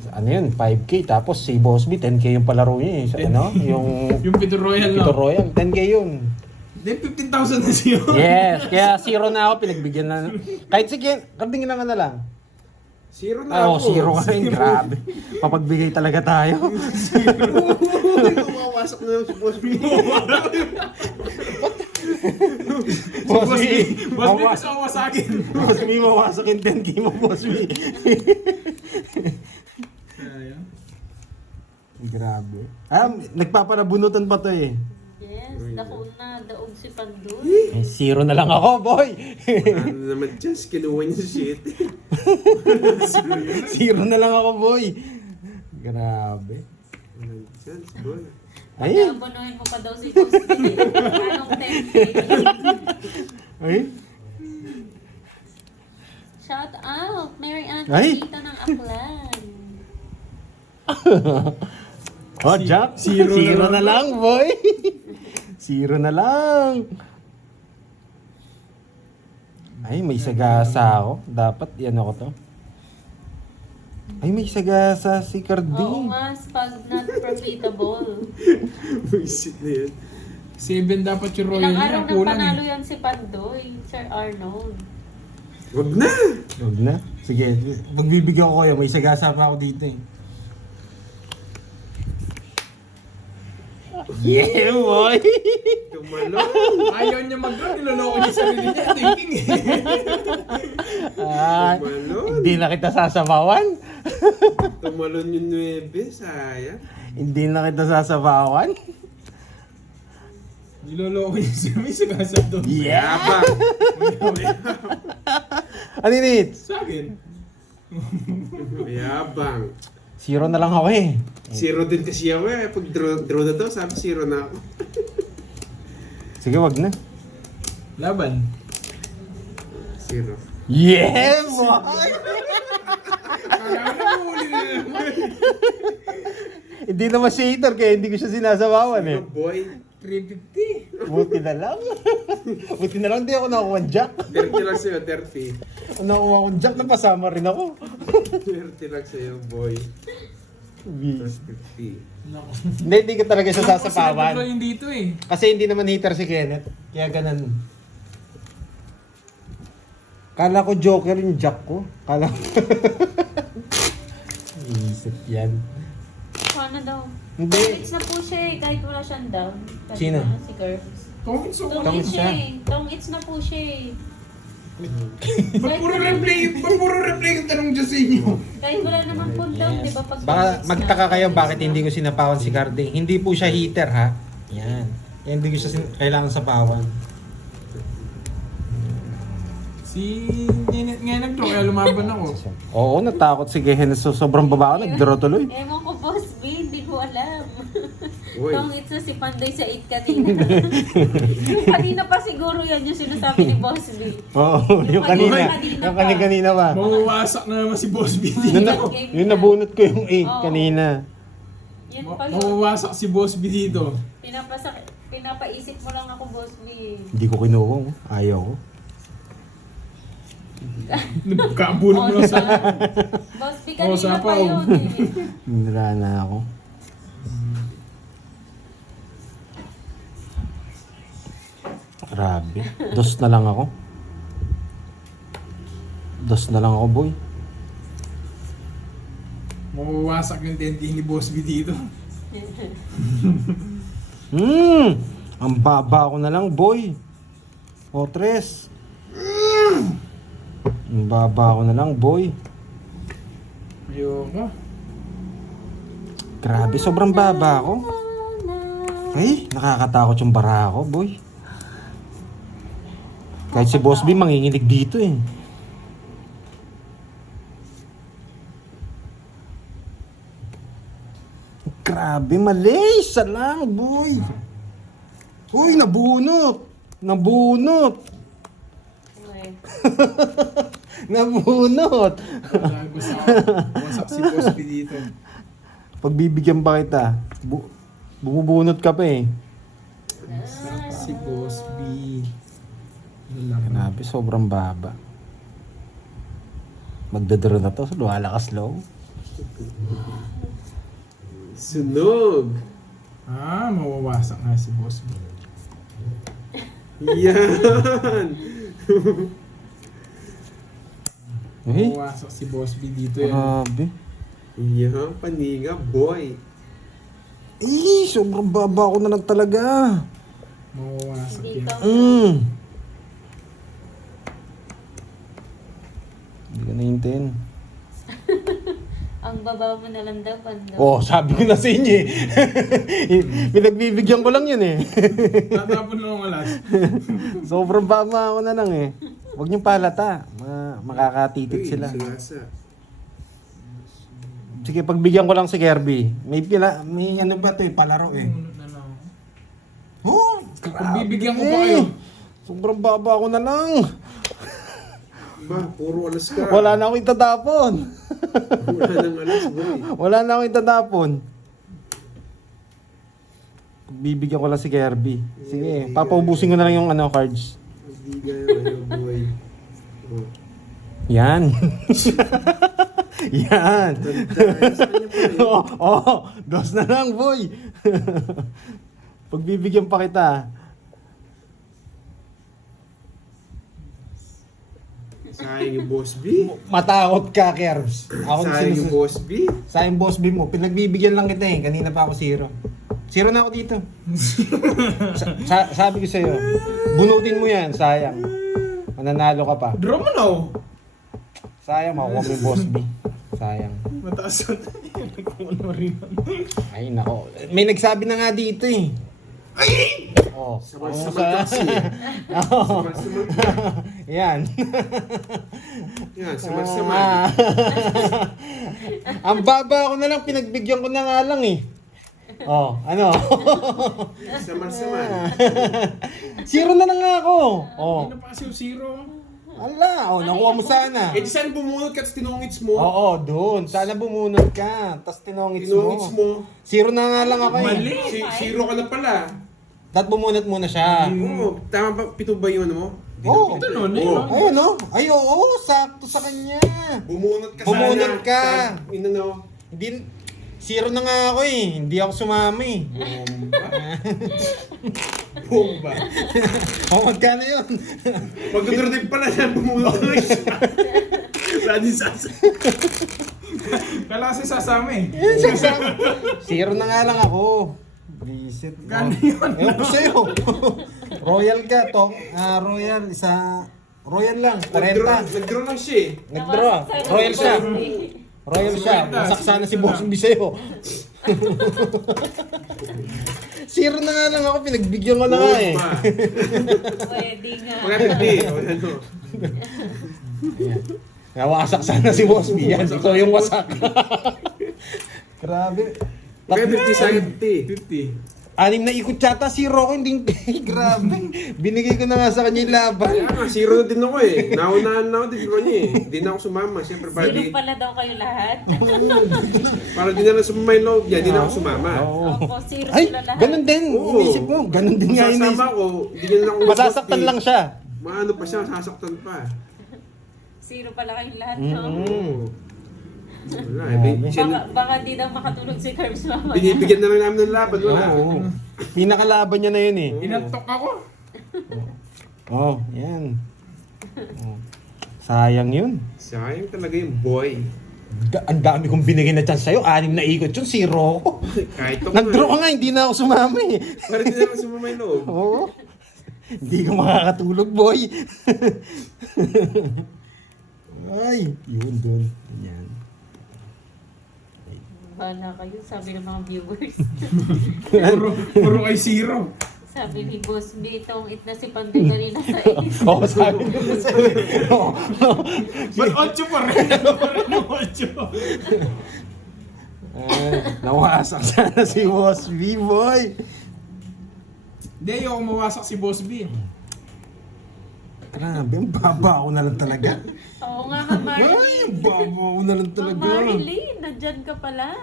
Ano yun, 5K. Tapos si Boss B, 10K yung palaro niya eh. Ano? Yung Yung Pito Royal Pito no? Royal, 10K yun. Hindi, 15,000 na siya. Yes, kaya zero na ako, pinagbigyan na. Kahit sige, karding na lang. Zero na Ay, oh, ako. zero ka rin, grabe. Papagbigay talaga tayo. Mawawasak na yung si Boss B. Boss B, Boss B, gusto ko sa akin. Boss B, mawasak yung 10K mo, Boss B. Sayang. Grabe. Nagpapanabunutan pa to eh. Yes, dako na, daog si Pandul. Eh, zero na lang ako, boy. Ano naman dyan, kinuha niya sa shit. Zero na lang ako, boy. Grabe. Ano dyan, boy. Ay, Abonohin mo pa daw si Boss B. Anong 10K? ay. Shout out! Mary Ann, Ay! kita ng Aklan. Oh, Jack. Zero Zero na na lang, boy. Zero na lang. Ay, may sagasa ako. Dapat, yan ako to. Ay, may sagasa si Oo Carding. nga, pag not profitable. Buisit na yan. 7 dapat yung royal Ilang niya. araw nang Kulang panalo eh. yan si Pandoy, Sir Arnold. Wag na! Huwag na. Sige, magbibigyan ko kayo. May sagasa pa ako dito eh. Yeah, boy! Tumalon! Ayaw niya mag-run. Niloloko niya sarili niya. Thinking eh. Ah, Tumalon! hindi na kita sasabawan. Tumalon yung 9, sayang. Hindi na kita sasabawan. Niloloko niya sarili. Sagasa doon. Yeah! Yabang! Ano yun, Nitz? Sa akin. Yabang! Zero na lang ako eh. Zero din kasi ako eh. Pag draw na to, sabi zero na ako. Sige, wag na. Laban. Zero. Yeah, boy! Kailangan na huli na naman. Hindi naman si hater kaya hindi ko siya sinasabawan eh. Ano boy? 350. Buti na lang. Buti na lang hindi ako nakakuha ng jack. 30 lang sa'yo, 30. Kung nakuha akong jack, napasama rin ako. 30 lang sa'yo, boy. Plus 50. Nako. Hindi ko talaga siya sasapawan. Kasi yung dito eh. Kasi hindi naman hater si Kenneth. Kaya ganun. Kala ko joker yung jack ko. Kala ko. Isip yan. Paano daw? Hindi. Tong-its na po siya eh, kahit wala siyang down. Kanina, Sino? Si Curbs. Tongits ako. Tong-its siya. siya eh. Tong-its na po siya eh. Ba't puro replay? Ba't puro replay yung tanong dyan sa inyo? Kahit wala naman po down, di ba? Pag Baka tong-its magtaka na. kayo bakit hindi ko sinapawan si Carding. Hindi po siya hater ha. Yan. Kaya hindi ko siya kailangan sapawan. Si Janet nga nag-draw, kaya lumaban ako. Oo, natakot si Kenneth. So, sobrang baba ako. Nag-draw tuloy. Ewan ko, Boss B, hindi ko alam. Uy. Tong-its na si Pandoy sa 8 kanina. Kanina pa siguro yan yung sinasabi ni Boss B. Oo, yung kanina. kanina Yung pa. kanina pa. Mawawasak na naman si Boss B. Yung nabunot ko yung 8 Oo. kanina. Yan pa yun. Mawawasak si Boss B dito. Pinapaisip mo lang ako, Boss B. Hindi ko kinuha. Ayaw ko. Nagkabulong mo lang sa... Boss B, kanina sapaw. pa yun eh. Nira na ako. Grabe. Dos na lang ako. Dos na lang ako, boy. Mawawasak yung tenti ni Boss B dito. Ang baba ko na lang, boy. O, tres. Ang baba ko na lang, boy. Ayoko. Grabe, sobrang baba ko. Ay, nakakatakot yung bara ko, boy. Kahit si Boss B manginginig dito eh. Grabe, mali. Isa lang, boy. Uy, nabunot. Nabunot. Okay. Nabunot. Wasak si Boss B dito. Pagbibigyan pa kita, bumubunot ka pa eh. Wasak si Boss B. Lalaki. Grabe, sobrang baba. Magdadaro na to, lumalakas low. Sunog! Ah, mawawasak nga si Boss B. Yan! Eh, Mawawasak si Boss B dito eh. grabe. Yan, paniga, boy. Eh, sobrang baba ko na lang talaga. Mawawasak Hindi yan. ka. Hindi ko nahintayin. Ang baba mo na lang daw, Pandoy. Oh, sabi ko na sa inyo eh. Pinagbibigyan ko lang yun eh. Tatapon lang ang alas. Sobrang baba ko na lang eh. Huwag niyong palata. Makakatitit Uy, sila. sigasa. Sige, pagbigyan ko lang si Kirby. May ano ba ito eh, palaro eh. Unod na lang. Oh, Pagbibigyan ko pa kayo. Sobrang baba ko na lang. Ba, puro alas ka. Wala na akong itatapon. Wala nang alas, boy. Wala na akong itatapon. Bibigyan ko lang si Kirby. Sige, papaubusin ko na lang yung ano, cards. Hindi gaya boy. Oh. Yan. Yan. Oo, dos na lang, boy. Pagbibigyan pa kita. Sayang yung boss B. Matakot ka, Kerbs. Ako Sayang yung boss B. Sayang boss B mo. Pinagbibigyan lang kita eh. Kanina pa ako zero. Zero na ako dito. Sabi ko sa'yo, bunutin mo yan. Sayang. Mananalo ka pa. Draw mo na oh. Sayang, makukuha mo yung boss B. Sayang. Mataas na. Nagkukuha rin. Ay, nako. May nagsabi na nga dito eh. Ay! Oh, Samad-samad kasi. Oo. Samad-samad. Yan. Yan, samad-samad. Ang baba ko na lang, pinagbigyan ko na nga lang eh. Oh, ano? Samad-samad. Zero na lang nga ako. Oh. Hindi na pa kasi yung zero. Ala, oh, nakuha mo sana. Eh, di saan bumunod ka at tinungits mo? Oo, doon. Sana bumunod ka. Tapos tinongits Tinungits mo. mo. Zero na nga lang ako eh. Mali. Zero ka na pala. Dapat bumunod muna siya. Oo, tama ba? Pito ba yun mo? Oo. Ito nun, Oo. Ayun, no? Ay, oo, sakto sa kanya. Bumunot ka Bumunot sana. ka. Inano? Hindi, zero na nga ako eh. Hindi ako sumama eh. Bomba. Oh, magkano yun? Pagdodrodip pala yan, bumunot ka lang siya. Saan yung sasa? Kala kasi sasama eh. Zero na nga lang ako. Visit. Gano yun? Ewan ko sa'yo. Royal ka, to. Royal, Royal lang, 40. Nag-draw lang siya eh. Nag-draw. Royal siya. Royal siya. 50. Masak sana si Boss B sa'yo. Zero na nga lang ako, pinagbigyan ko na nga eh. Pwede nga. Maganda o ano. Nawasak sana si Boss B. Yan, ito yung wasak. Grabe. Kaya 50 sa 50. Anim na ikot yata, zero ko, hindi, grabe. Binigay ko na nga sa kanya yung laban. Kaya nga, zero na din ako eh. Naunahan na ako, di ba niya eh. Hindi na ako sumama. Siyempre, para Sino di, pala daw kayo lahat? para di na lang sumama yung loob niya, di na ako sumama. Oo. Opo, zero Ay, sila lahat. ganun din. Oo. Inisip mo, ganun din nga Kung inisip. sasama ko, hindi niya lang ako Masasaktan lang siya. Maano pa siya, sasaktan pa. Zero pala kayong lahat, no? Oo. Wala, Baka di daw makatulog si Curbs mamaya. binibigyan na lang namin ng laban, wala. Oo. Pinakalaban niya na yun eh. Inantok ako. Oh, yan. Oh. Sayang yun. Sayang talaga yung boy. Ang dami kong binigay na chance sa'yo. 6 na ikot yun, zero ko. Kahit ako Nag-draw ka nga, hindi na ako sumama eh. Para di na lang sumama yung loob. Oo. Hindi ka makakatulog, boy. Ay, yun dun. Yan. Bala kayo, sabi ng mga viewers. Puro kay zero. Sabi ni Boss B, itong it na si Pandoy kanina sa is. Oo, sabi ko na sa'yo. Oo. Ba't 8 pa rin? Pa rin yung 8. Nawasak sana si Boss B, boy. Hindi, ayoko mawasak si Boss B. Grabe, ang baba ako na lang talaga. Oo nga, Ma'am Ay, Marilyn. ang baba ako na lang Ma'am talaga. Marilyn, nandyan ka pala.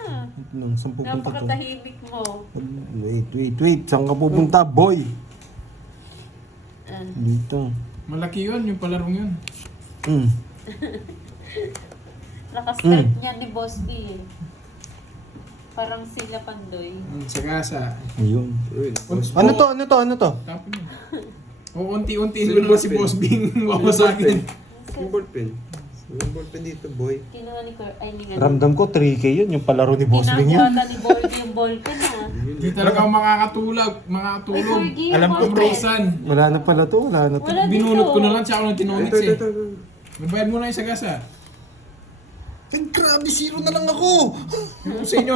Nang, saan pupunta to? Napakatahimik mo. Wait. Saan ka pupunta, boy? Ah. Dito. Malaki yun, yung palarong yun. Mm. Nakastart niya ni Boss B. Parang sila Pandoy. Sagasa. Ayun. Ayun. Ano to? Tapon yun. O unti-unti na naman si Boss Bing wawasakin. Yung ballpen. Yung ballpen dito, boy. Kinuha ni Cor... Ay, ni Ramdam ko 3K yun, yung palaro ni Boss Bing yan. Kinakuha ka ni Borgie yung ballpen, ha? Hindi talaga ako makakatulog. Makakatulog. Ay, Borgie, Alam ko, yung Brosan. Wala na pala to, wala na to. Wala Binunot dito. ko na lang siya ako ng tinonix eh. Ito. Nabayad mo na yung sagasa. Ay, grabe, zero na lang ako. Yung sa inyo,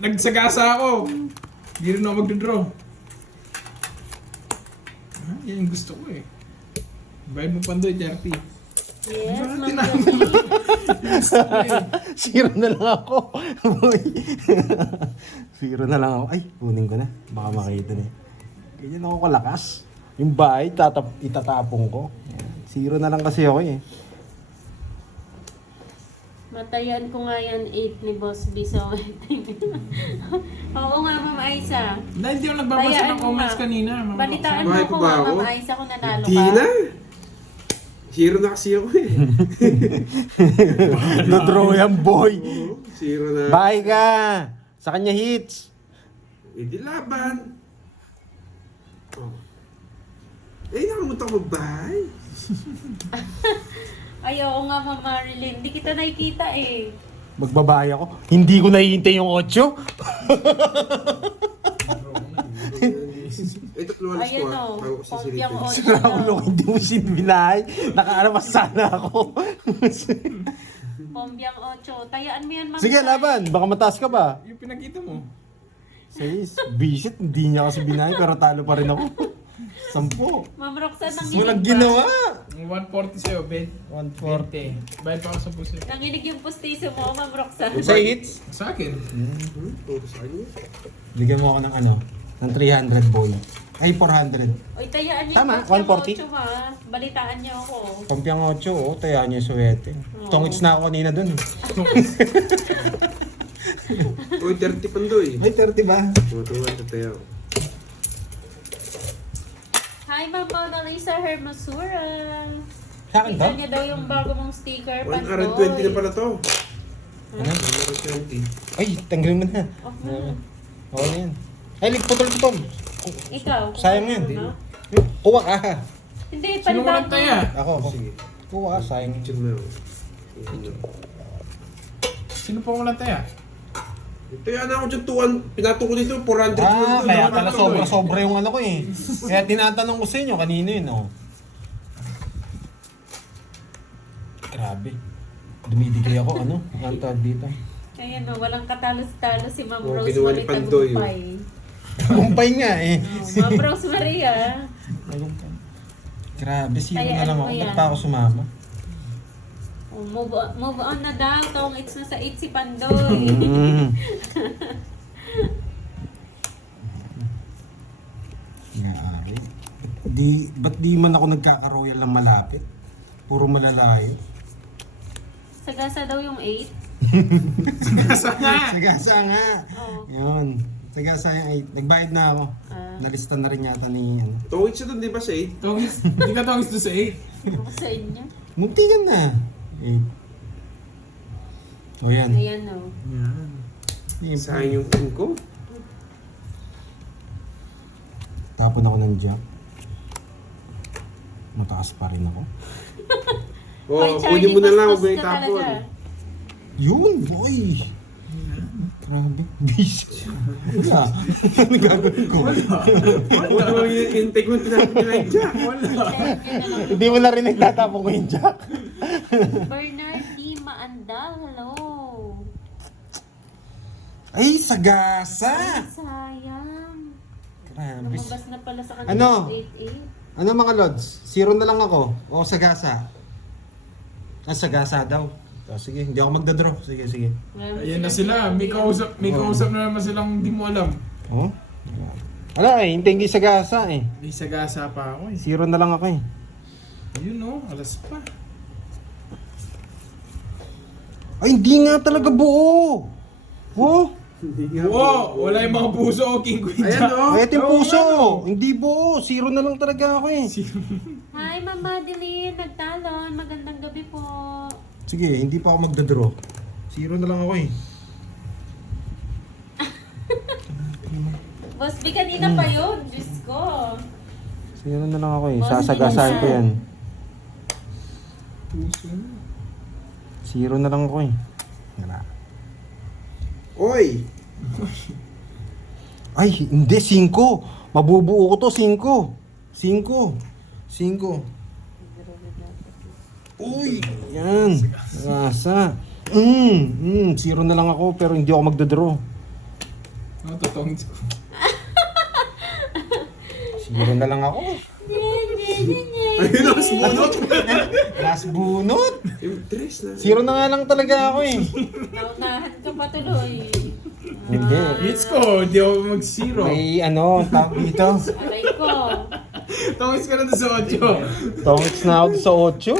nagsagasa ako. Hindi rin ako magdodraw. Yan yung gusto ko eh. Bayad mo Pandoy, 30. Yes, Bakit Ma'am tinapon? Borgie. Zero na lang ako. Boy. Zero na lang ako. Ay, kunin ko na. Baka makita na. Ganyan ako kalakas. Yung bahay, itatapong ko. Yan. Zero na lang kasi ako eh. Matayan ko nga yan 8 ni Boss B. So, oo nga, Ma'am Aiza. Dahil di ako nagbabasa Tayaan ng mo comments nga. kanina. Mga Balitaan baksa. mo Bahay ako pa ba nga, ako? Ma'am Aiza, kung nanalo Di ka. na. Zero na kasi ako eh. Nadraw yan, boy. Oo, zero na. Bye ka. Sa kanya hits. Eh di laban. Oh. Eh, nakamunta ko bahay. Ay, oo nga, Ma'am Marilyn. Hindi kita nakikita eh. Magbabae ako. Hindi ko nahihintay yung 8. Eh, tatlo alas Ayun ko o, bago ko Pompiang sisilipin. 8 Sira ulo, daw. hindi mo sinbinay. Nakaaramas sana ako. Pompiang 8. Tayaan mo yan, Ma'am. Sige, laban. Baka mataas ka ba? Yung pinakita mo. 6. Visit, hindi niya ako sinbinay pero talo pa rin ako. 10. Ma'am Roxanne, Walang nanginig ba? ginawa. Yung 140 sa'yo, Ben. 140. 20. Bayad pa ako sa puso. Nanginig yung pustiso mo, Ma'am Roxanne. Sa hits? Sa akin. Puro sa kanya. Bigyan mo ako ng ano, ng 300 boy. Ay, 400. Oy, tayaan niyo Tama, yung Pompiang 140. 8, ha? Balitaan niyo ako. Pampiang 8, oh. Taya niya yung suwete. Oo. Tongits na ako kanina dun. Uy, 30 pandoy. Ay, 30 ba? Tuwa sa tayo. Hi, Ma'am Mona Lisa Hermosura. Sa akin ba? Tingnan niyo daw yung bago mong sticker, 120 na pala to. Ano? 120. Ay, tanggalin mo na. Oh, Oo na yan. Ay, putol-putol. ikaw. Sayang yan. Ano? Kuha ka. Hindi, Sino mo palitan lang taya? Ako. Sige. Kuha ka, sayang. Picture mo yun. Sino pa walang taya? Ito yan ako dyan, pinato ko dito, 400 Ah, doon. kaya pala sobra-sobra yung ano ko eh. Kaya tinatanong ko sa inyo kanino yun, oh. Grabe. Dumidigay ako, ano? Ang tawag dito. Ayan o, walang katalos-talo si Ma'am Oh, Rosemary kinuha ni Pandoy, oh. Tagumpay. Kumpay nga eh. Oh, Ma'am Rosemary ah. Grabe, sino Kaya na lang ano ako. yan? Ba't pa ako sumama? Oh, move on na daw. Tong it's na sa 8 si Pandoy. Ngaari. Ba't di man ako nagkaka-royal ng malapit? Puro malalaki. Sagasa daw yung 8. Sagasa nga. Oh. Yun. Sagasa yung 8. Nagbayad na ako. Ah. Nalista na rin yata ni ano. Tungit siya doon, di ba sa 8? Tongis. Hindi ka tongis doon sa 8. Ako sa inyo. Muntikan na. 8. O yan. Ayan o. Yan. Sayang yung pin ko. Tapon ako ng jack. Mataas pa rin ako. Oh, kunin mo na lang, huwag mo yung ka tapon. talaga. Yun, boy! Grabe. Bis. Wala. Ano gagawin ko? Wala mo yung intake mo, tinapon nila yung jack. Hindi mo na rin nagtatapon ko yung jack. Bernard D. Maandal, hello. Ay, sagasa! Ay, sayang. Grabe. Lumabas na pala sa kanila Ano? 8-8. Ano mga lods? 0 na lang ako. O sagasa? Ah, sagasa daw. Oh, sige, hindi ako magdadraw. Sige, sige. Ayan na sila. May kausap na naman silang hindi mo alam. Oh? Wala eh, hintayin ko yung sagasa eh. May sagasa pa ako eh. 0 na lang ako eh. Ayun oh, alas pa. Ay, hindi nga talaga buo. Oh? Wow! Wala yung mga puso o king queen Ayan jack. o. Ay, ito yung Oo, puso. nga, no. Hindi buo. 0 na lang talaga ako eh. Hi, Ma'am Madeline. Nagtalon. Magandang gabi po. Sige, hindi pa ako magdadraw. 0 na lang ako eh. Boss B, kanina pa yun. Diyos ko. 0 na lang ako eh. Boss, Sasagasahin ko minsan. yan. Puso. 0 na lang ako eh. Wala. Oy! Ay, hindi. 5. Mabubuo ko to. 5. 5. 5. Uy! Yan. Rasa. 0 na lang ako pero hindi ako magdadraw. Ano to tongis ko? 0 na lang ako. Ayun, last bunot. Last bunot. Yung tres na. 0 na nga lang talaga ako eh. Naunahan ka pa tuloy. Hindi. Hits ko, di ako mag-zero. May ano, tawag dito. Aray ko. Tongis ka na doon sa 8. Tongits na ako sa 8.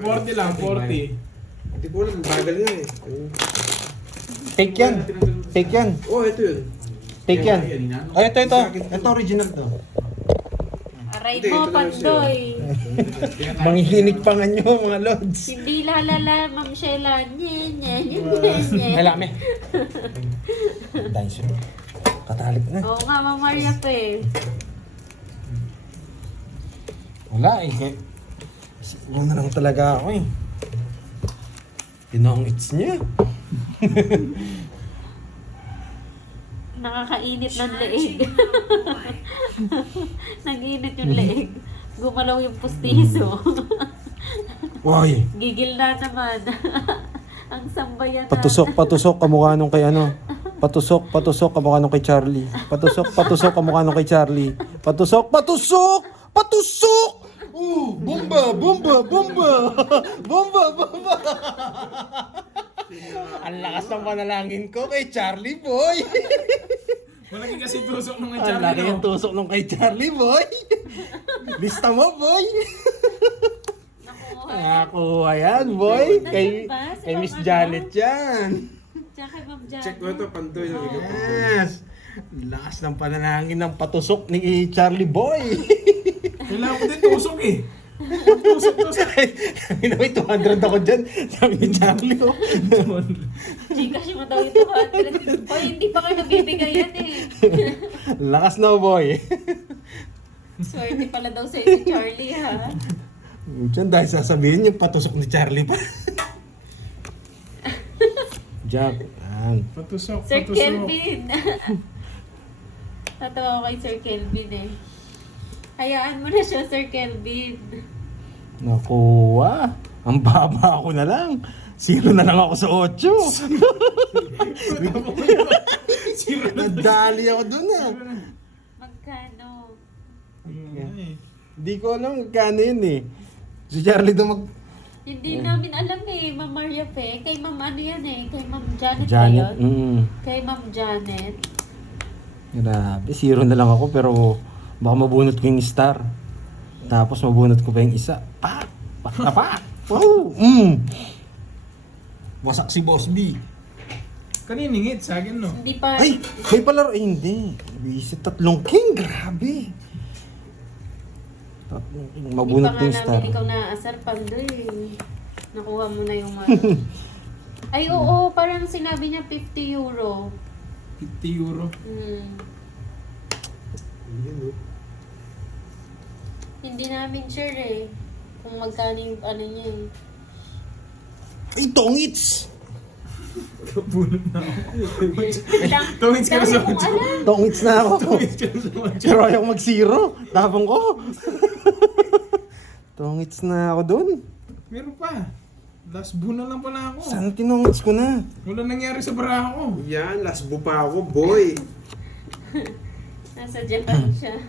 40 lang, 40. Hindi ko alam, bagal nga eh. Take yan. Take yan. Oh, ito yun. Take yan. Ay, ito. Ito original to. Aray Hindi, mo, ito lang sa'yo. Pandoy. Manghihinig pa nga nyo, mga lods. Hindi lalala, Ma'am Sheila. Nye, nye, nye, nye, nye. Ay, lami. Dahil siya. Katalik na. Oo nga, Ma'am Maria pa eh. Wala eh. Siguro na lang talaga ako eh. Yun ang its niya. Nakakainit ng leeg. Nag-init yung leeg. Gumalaw yung pustiso. Why? Gigil na naman. Ang sambayan na. Patusok kamukha nung kay ano. Patusok kamukha nung kay Charlie. Patusok kamukha nung kay Charlie. Patusok! Bomba! Ang lakas ng panalangin ko kay Charlie Boy. Malaki kasi tusok ng Ang Charlie, laki no? yung tusok nung kay Charlie Boy. Lista mo, boy. Nakuha. Nakakuha yan, boy. Nandun ba? Si Kay Ma'am Miss ano? Janet yan. Tsaka kay Ma'am Janet. Check mo ito, Pandoy. Yes. Lakas ng panalangin ng patusok ni Charlie Boy. Kailangan ko din tusok eh. Tusok. Sabi na, may 200 ako dyan. Sabi ni Charlie, oh. Gcash mo daw yung 200. Hoy, hindi pa kayo nabibigay yan eh. Lakas na, boy. Swerte pala daw sa'yo si Charlie ha. Diyan dahil sasabihin yung patusok ni Charlie pa. Jack. Patusok. Sir Kelvin. Tatawa ko kay Sir Kelvin eh. Hayaan mo na siya, Sir Kelvin. Nakuha. Ang baba ako na lang. 0 na lang ako sa 8. Nadali ako dun ah. Magkano? Hindi ko alam kano yun eh. Si Charlie doon mag... Hindi namin alam eh, Ma'am Maria Fe. Kay Ma'am ano yan eh, kay Ma'am Janet, ba Janet. yun? Kay Ma'am Janet. Grabe, 0 na lang ako pero baka mabunot ko yung star. Tapos mabunot ko pa yung isa. Pak! Pak na pak! Wow! Wasak si Boss B. Kaniningit sa akin, no? Hindi pa, Ay! May palaro. Ay, hindi. Visit 3 king. Grabe. 3 king. hindi Mabunot pa ko nga yung star. namin ikaw naasar, Pandoy. Nakuha mo na yung ano. Ay oo, parang sinabi niya 50 euro. 50 euro. Hindi namin sure eh. Kung magkano yung ano niya eh. Ay, tongits! Kabunot na ako. Dami Tungits ka na sa kong alam. Tongits na ako. Tungits ka na sa Pero ayaw mag-0. Tapang ko. Tongits na ako dun. Meron pa. Last buo na lang pala ako. Saan tinongits ko na? Wala nangyari sa baraha ko. Yan, last bu pa ako, boy. Nasa Japan siya.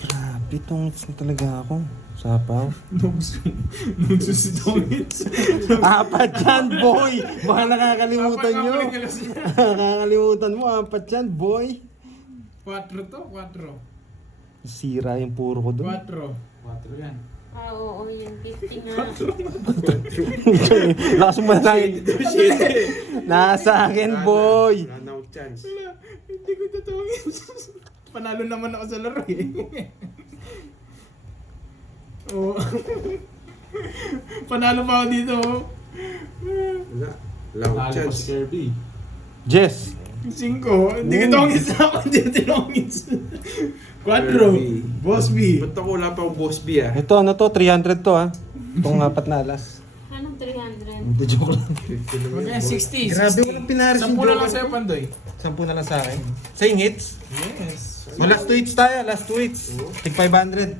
Grabe, tongits na talaga ako. Sapaw. Nungso si Tungits. 4 yan, boy! Baka nakakalimutan nyo. Nakakalimutan mo, 4 yan, boy. 4 to? 4. Sira yung puro ko doon. 4 yan. Ah, oo, yung 50 nga. Lakas mo na lang. Nasa akin, boy. Wala na akong chance. Wala, hindi ko tatawagin. Panalo naman ako sa laro eh. Oo. Panalo pa ako dito. Wala. Wala akong chance. Kirby. Jess. 5. Hindi ka tongits na ako. Hindi ka tinongits. 4. Boss B. Ba't ako wala pa akong boss B ah? Ito, ano to? 300 to, ha? Itong 4 na alas. Anong 300? Hindi, joke lang. 50 naman Magkaya yan, boss. 60. Grabe, walang pinaris yung 10 na lang joker. sa'yo, Pandoy. 10 na lang sa akin. Same hits? Yes. O, last 2 hits tayo. Last 2 hits. Tig 500.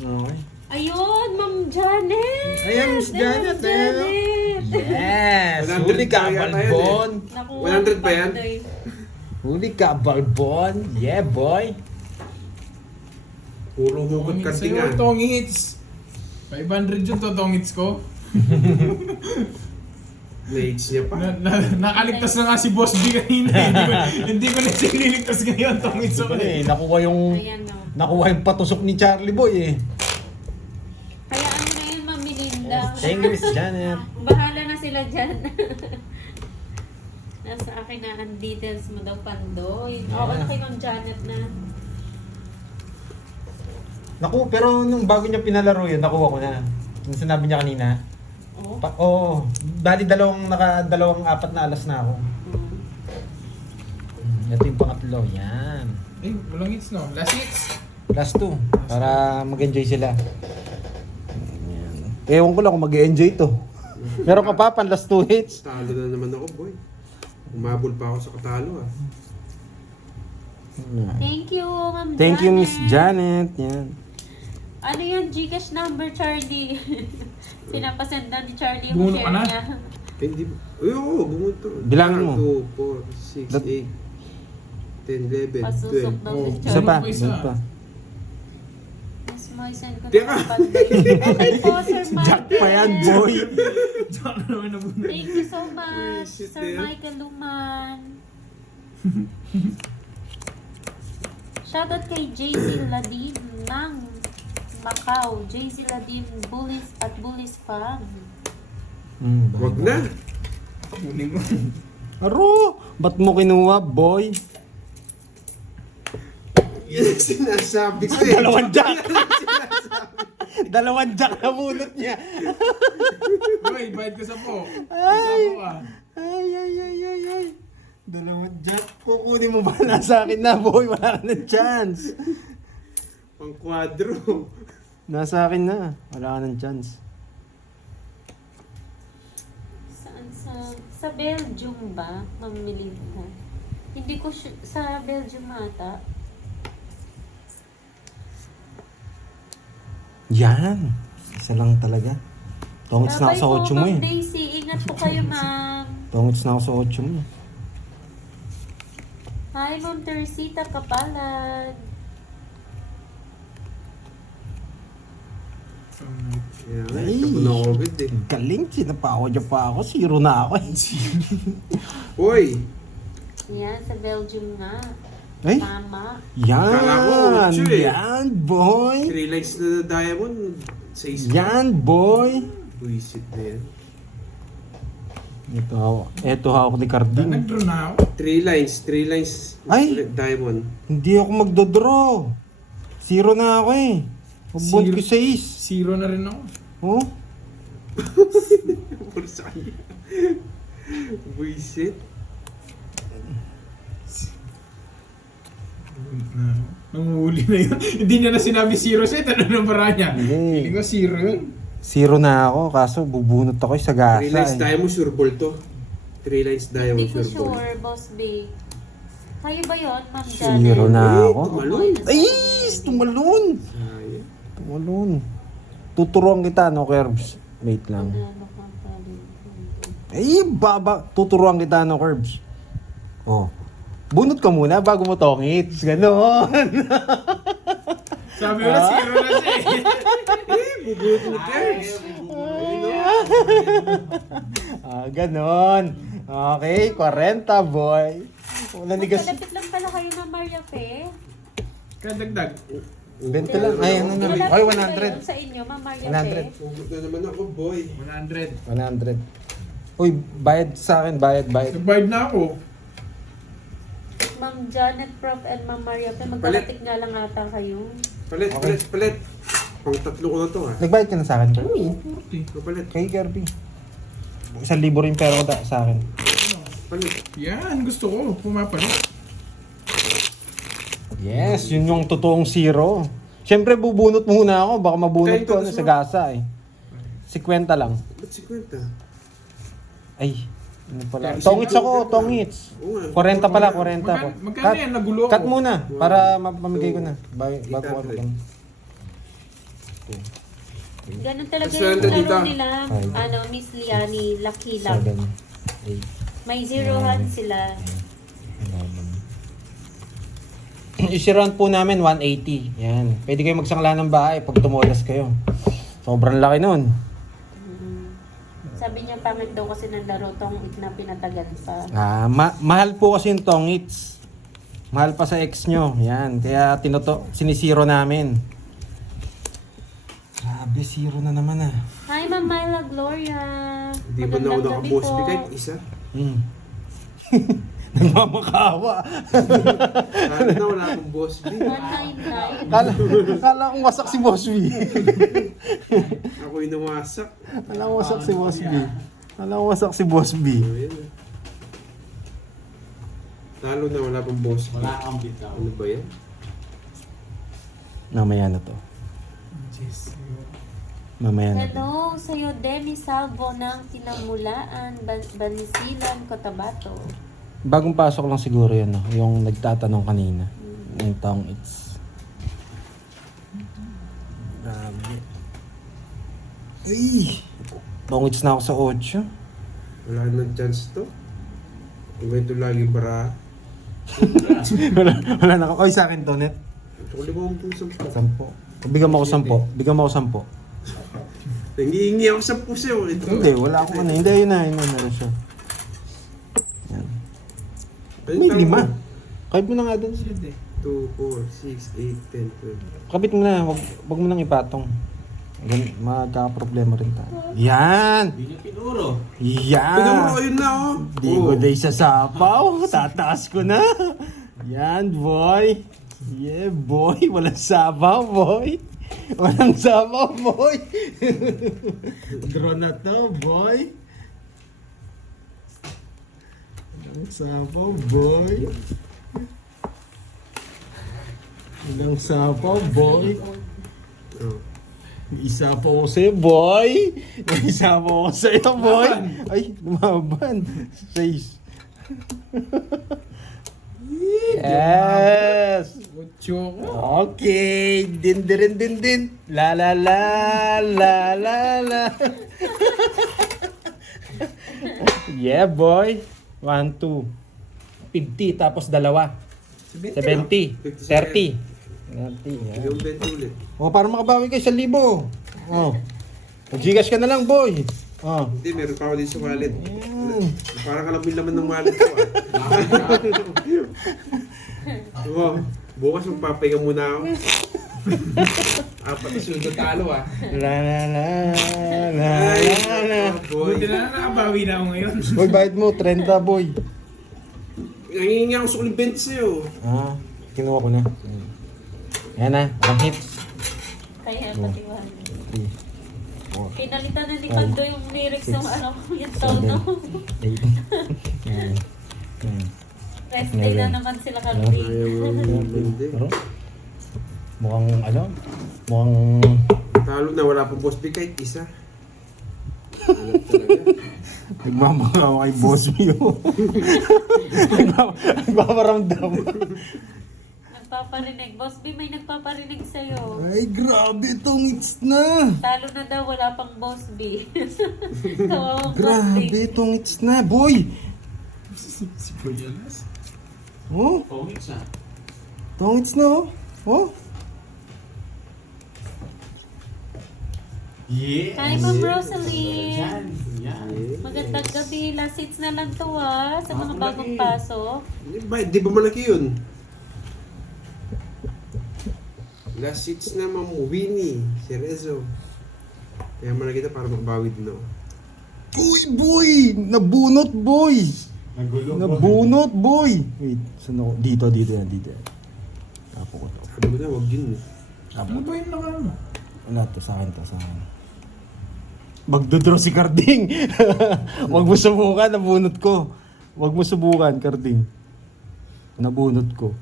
Okay. Ayun, Ma'am Janet! Ayan, Miss Janet, Ma'am Janet! Yes! 100 Huli ka, pa yata yan, Balbon! Nakuha 100 ni ba yan? Pandoy. Huli ka, Balbon! Yeah, boy! Puro hugot karting Sa'yo, ah. tongits. 500 yung totongits ko. Late niya pa. Nakaligtas na nga si Boss B kanina. Hindi ko na siniligtas ngayon. Tongits ako eh. Nakuha yung... Ayan o. Nakuha yung patusok ni Charlie Boy eh. lang. Thank you, Miss Janet. Bahala na sila dyan. Nasa akin na ang details mo daw, Pandoy. Oo, na kay Ma'am Janet na. Naku, pero nung bago niya pinalaro yun, nakuha ko na. Yung sinabi niya kanina. Oo. Oo. Dali dalawang apat na alas na ako. Ito yung pangatlo. Yan. Eh, walang hits no. Last hits. Last 2. Para mag-enjoy sila. Yan. Ewan ko lang kung mag-enjoy to. Meron ka pa, pan last 2 hits. Talo na naman ako, boy. Umabol pa ako sa katalo ah. Thank you, Ma'am Janet. Thank you, Miss Janet. Yan. Ano yung Gcash number, Charlie? Pinapasenda ni Charlie yung Bumuno share ka na? niya. Eh, hindi. Ay, oo, bumunto. Bilangin mo. 2, 4, 6, 8, 10, 11, Pasusok 12. daw Oh. si Isa Charlie. pa. Isa. Isa pa. Mas may send ko Teka. na Pandoy. Okay po, Sir Michael. Jack pa yan, boy. Diyan na naman nabunan. Thank you so much, Bullshit Sir yan. Michael Luman. Shoutout kay JC Ladim ng Macau. JC Ladim, Bullies at Bullies fan. Wag na. Kunin mo. Aro! Ba't mo kinuha, boy? Yan ang sinasabi ko eh. Dalawang jack! Dalawang jack na bunot niya. Boy, bayad ka sa po. Ay! Ka. Ay. Dalawang jack. Kukunin mo ba na sa akin na, boy? Wala ka ng chance. Pang kwadro. Nasa akin na. Wala ka ng chance. Saan sa Belgium ba? Mamili ka. Hindi ko sa Belgium ata. Yan. Isa lang talaga. Tongits na ako sa 8 mo Ma'am eh. Daisy. Ingat po kayo, ma'am. Tongits na ako sa 8 mo. Hi, Ma'am Teresita Kapalad. Yan, Ay. tapos na ako agad eh. Galing. Sinapawad niya pa ako. 0 na ako eh. Hoy! Yan, sa Belgium nga. Ay. Tama. Kala ko, Yan. ocho eh. Yan, boy. 3 lights na diamond. 6 Yan, boy. Buisit na yan. Ito hawak ni Carding. Nag-draw na ako. 3 lines. Ay. Diamond. Hindi ako magdodraw. 0 na ako eh. Ubod ko 6. Zero na rin ako. Oh? Puro sa kanya. Buisit. Nanguhuli na yun. Hindi niya na sinabi zero set. Ano nang para niya? Hindi. Hindi ko zero yun. 0 na ako. Kaso bubunot ako sa 3 gasa lines eh. diamond, sure ball to. 3 lines diamond, Hindi ko sure ball. sure, Boss B. Kayo ba yun, Ma'am 0 Janet? na ako. Tumalon. Ay! Tumalon! Sayang. Tumalon. Tuturuan kita, no, Curbs? Wait lang. Ay, baba. Tuturuan kita, no, Curbs? Oh. Bunot ka muna bago mo tongits. Ganon. Sabi mo na zero na siya eh. Bubulot mo, Terps. Ganon. Okay, 40, boy. Wala ni gas. Malapit lang pala kayo na Maria Fe. Kadagdag. 20 lang. Ay, ano na. Malapit Ay, lang ba yun 100. sa inyo, Ma'am Maria 100. Fe? Bubulot na naman ako, boy. 100. 100. Uy, bayad sa akin. Bayad. Nag-bayad na ako. Ma'am Janet Prof and Ma'am Maria Fe, magkakatik nga lang ata kayo. Palit. Pang tatlo ko na to ha. Nagbayad ka na sa akin, bro? Oo, 40. Kapalit. Kay Kirby. 1,000 rin pera ko sa akin. Palit. Yan, gusto ko. Pumapalit. Yes, yun yung totoong 0. Siyempre, bubunot muna ako. Baka mabunot Kaya ko ito, sa gasa eh. 50 lang. Ba't 50? Ay, ano pala. Pero Tongits sino- ako, tongits. Oo nga. 40 pala, 40 ako. Magkano yan? Nagulo ako. Cut muna, para mapamigay ko na. Bago ko 800. mag- Ganun talaga Mas yung nandun laro dito. nila, Ay. Miss Liani, Lucky Luck. 7, 8, May zerohan sila. 11. Isi-round po namin 180. Yan. Pwede kayo magsangla ng bahay pag tumulas kayo. Sobrang laki nun. Sabi niya pangit daw kasi ng laro tong na pinatagal pa. Mahal po kasi yung tongits. Mahal pa sa ex nyo. Yan. Kaya sinisiro namin. Grabe Grabe, zero na naman ah. Hi, Ma'am Myla Gloria. Hindi ba na ako Magandang gabi naka-boss po. B kahit isa? Nagmamakawa. Lalo na wala akong boss B. 199. Kala kong wasak si Boss B. Ako yung nawasak. Kala kong wasak si Boss B. Kala kong wasak si Boss B. Ayun. Lalo na wala pang boss B. Wala kang bitaw. Ano ba yan? Mamaya na to. Mamaya na to. Hello sa'yo, Demi Salvo ng Tinamulaan, Banisilan, Cotabato. Bagong pasok lang siguro yun, no? Yung nagtatanong kanina. Yung tong it's. Grabe. Ay! Tong it's na ako sa 8. Wala nang chance to. Iba ito lagi para. wala na ako. Oy, sa akin to, net. Gusto ko limang pusang pa. 10. Bigyan mo ako 10. Bigyan mo ako 10. Nangihingi ako sa puso. Ito. Hindi, wala akong ano. Hindi, yun na siya. Yan. Ayun, May tama. 5. Kahit mo na nga doon. 2, 4, 6, 8, 10, 12. Kapit mo na. Wag mo nang ipatong. Magkakaproblema rin tayo. Yan! Hindi niya pinuro. Tignan mo, Yan! ayun na oh. Di ko day sa sapaw. Tataas ko na. Yan, boy. Yeah, boy. Walang sabaw, boy. Walang sabaw, boy. Draw na to, boy. Walang sabaw, boy. Walang sabaw, boy. Oh. Isa po ako sa'yo, boy. Isa po ako sa'yo, boy. Ay, lumaban. 6. Yes! Choco. Okay. Din. La la la la la la. Yeah, boy. 1, 2. 50 tapos dalawa. 70. 30. 30. Tignan mo 20 ulit. Oh, para makabawi kayo 1,000. Oh. Mag-Gcash ka na lang, boy. Oh. Hindi, meron pa ako din sa wallet. Ayan. Parang alam mo yung laman ng wallet ko ah. Bukas magpapahinga muna ako. Apat na sunod na talo ah. La la la la Ay, la la. boy. Buti na nakabawi na ako ngayon. Boy, bayad mo 30, boy. Nangingi ako sa uling 20 sa'yo. Ah, kinuha ko na. Yan na, walang hits. Kaya Oh. pati 1. 3, 4, Pinalitan na ni Pando yung lyrics ng ano, yung tono. 8, 9, 10. Rest day na naman sila kagabi. Ayaw mo hindi. Pero, mukhang ano, mukhang Talo na, wala pang boss B kahit isa. Alam talaga. nagmamakaw kay Boss Mio. Nagpaparamdam. Nagpaparinig. Boss B, may nagpaparinig sa'yo. Ay, grabe itong hits na. Talo na daw, wala pang Boss B. Kawawang Boss B. Grabe itong hits na, boy. Si Puyalas. Oh, Pongits ah. itong hits na, oh. Oh. Yes! Hi, Ma'am Rosalie. Yan. Yan. Magandang gabi. Last seats na lang to sa mga bagong pasok. Di ba malaki yun? Last seats na Ma'am Winnie, si Rezo. Kaya malaki ito para makabawi din ako. Uy, boy! Nabunot, boy! Nagulo. Nabunot, boy! Wait, saan ako? Dito yan. Tapo ko to. Sabi ko na, wag yun eh. Ano ba yung naman mo? Wala to, sa akin. Magdodraw si Carding. Wag mo subukan, nabunot ko. Wag mo subukan, Carding. Nabunot ko.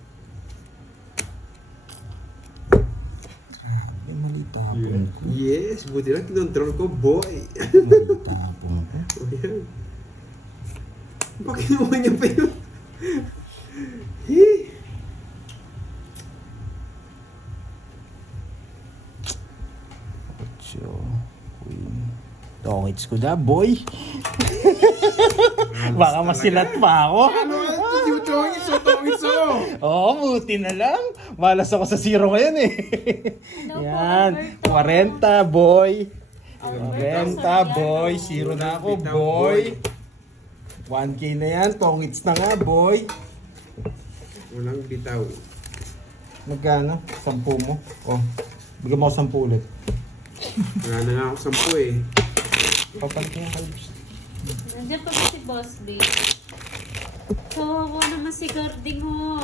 Ay, mali tapon ko. Yes, buti lang kinontrol ko, boy. Mali tapon ko. O yan. Bakit naman niya pa yun? Hee! Ocho. Queen. Tongits ko na, boy. Baka masilat pa ako. Ano? Ito yung tongits ako. Oo, buti na lang. Malas ako sa zero ngayon eh. Hello po, Yan. Alberto. 40, boy. Alberto 40, boy. Soriano. Zero na ako, boy. 1K na yan. Tongits na nga, boy. Walang bitaw. Magkano? 10 mo? Oh. Bigyan mo ako 10 ulit. Wala na nga ako 10 eh. Papalitin yung kalbs. Nandiyan pa ba si Boss B? Kawawa naman si Garding mo.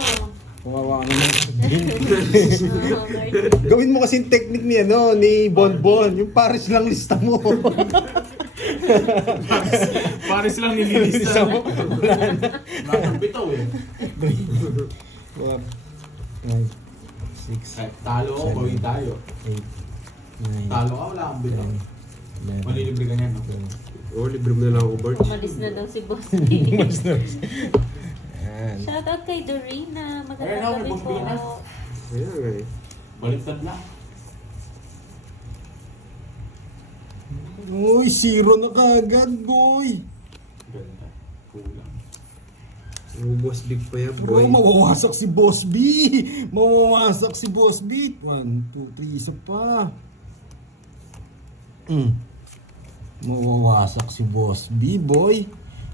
Kawawa ka naman. Oh, Garding. Gawin mo kasi yung technique ni, ni Bonbon. Yung Paris lang lista mo. Pares lang Lista nililista. mo. Wala na. Lahat ng bitaw eh. 4, 5, 6, Kahit talo ako, gawin tayo. 8, 9, Talo ka, wala akong bitaw. 11, Malilibre ka niyan, no? Oo, libre mo na lang ako, Bart. Umalis na daw si Boss B. Yan. Shoutout kay Dorina. Ayun, Magandang ako, gabi Boss B po. na. Kaya nga eh. Baliktad lang. Uy, 0 na kagad, boy. Ganda. Kulang. Ang boss big pa yan, Bro, boy. mawawasak si Boss B. Mawawasak si Boss B. 1, 2, 3, isa pa. Mawawasak si Boss B, boy.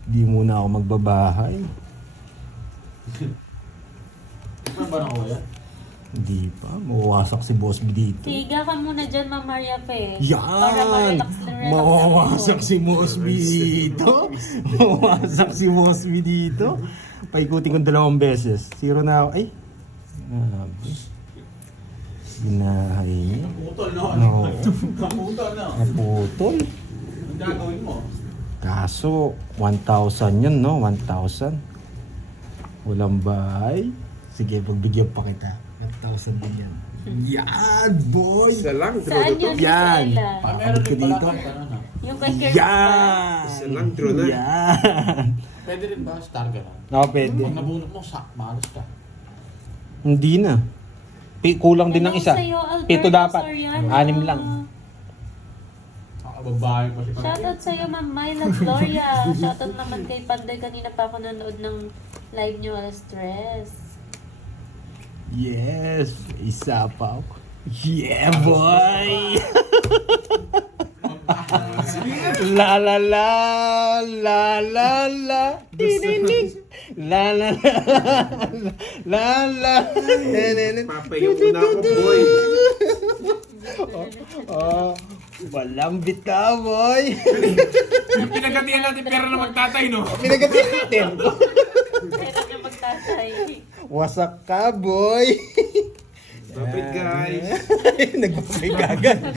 Di muna ako magbabahay. Ano ba na yan? Hindi pa. Mawawasak si Boss B dito. Tiga ka muna dyan, Ma'am Maria Pe. Para Yan! ma-relax na relax Mawawasak ako. si Boss B dito. Mawawasak si Boss B dito. Paikutin ko 2 beses. 0 na ako. Ay! Grabe. Binahay niya. Kaputol, no? No. Kaputol, no? Naputol. Ang gagawin mo? Kaso, 1,000 yun, no? 1,000. Walang bahay. Sige, pagbigyan pa kita. 1,000 din yan. Yan, boy! Isa lang, draw Saan na to. yun? Yan. Stella? Ah, meron Ka din pala dito. kahit ano, no? Yung kay Kirk Yan! Isa lang, draw na. Yan! Pwede rin ba? Star ka na. Oo, pwede. Pag nabunot mo, malas ka. Hindi na. Kulang din ng Hello isa. sa'yo, Alberto 7 dapat. Soriano. 6 lang. Kakababae pa si Shoutout sa'yo, Ma'am Myla Gloria. Shoutout naman kay Panday. Kanina pa ako nanood ng live nyo, Stress. Yes! Isa pa ako. Yeah, boy! La la la la la la dininig la la la la la Papayo mo na ako, boy. Oh, walang bita, boy. Yung pinagatihan natin pera na magtatay, no? Pinagatin natin. Pero nyo magtatay. Wasak ka, boy. Stop it, guys. Nagpapay kagad.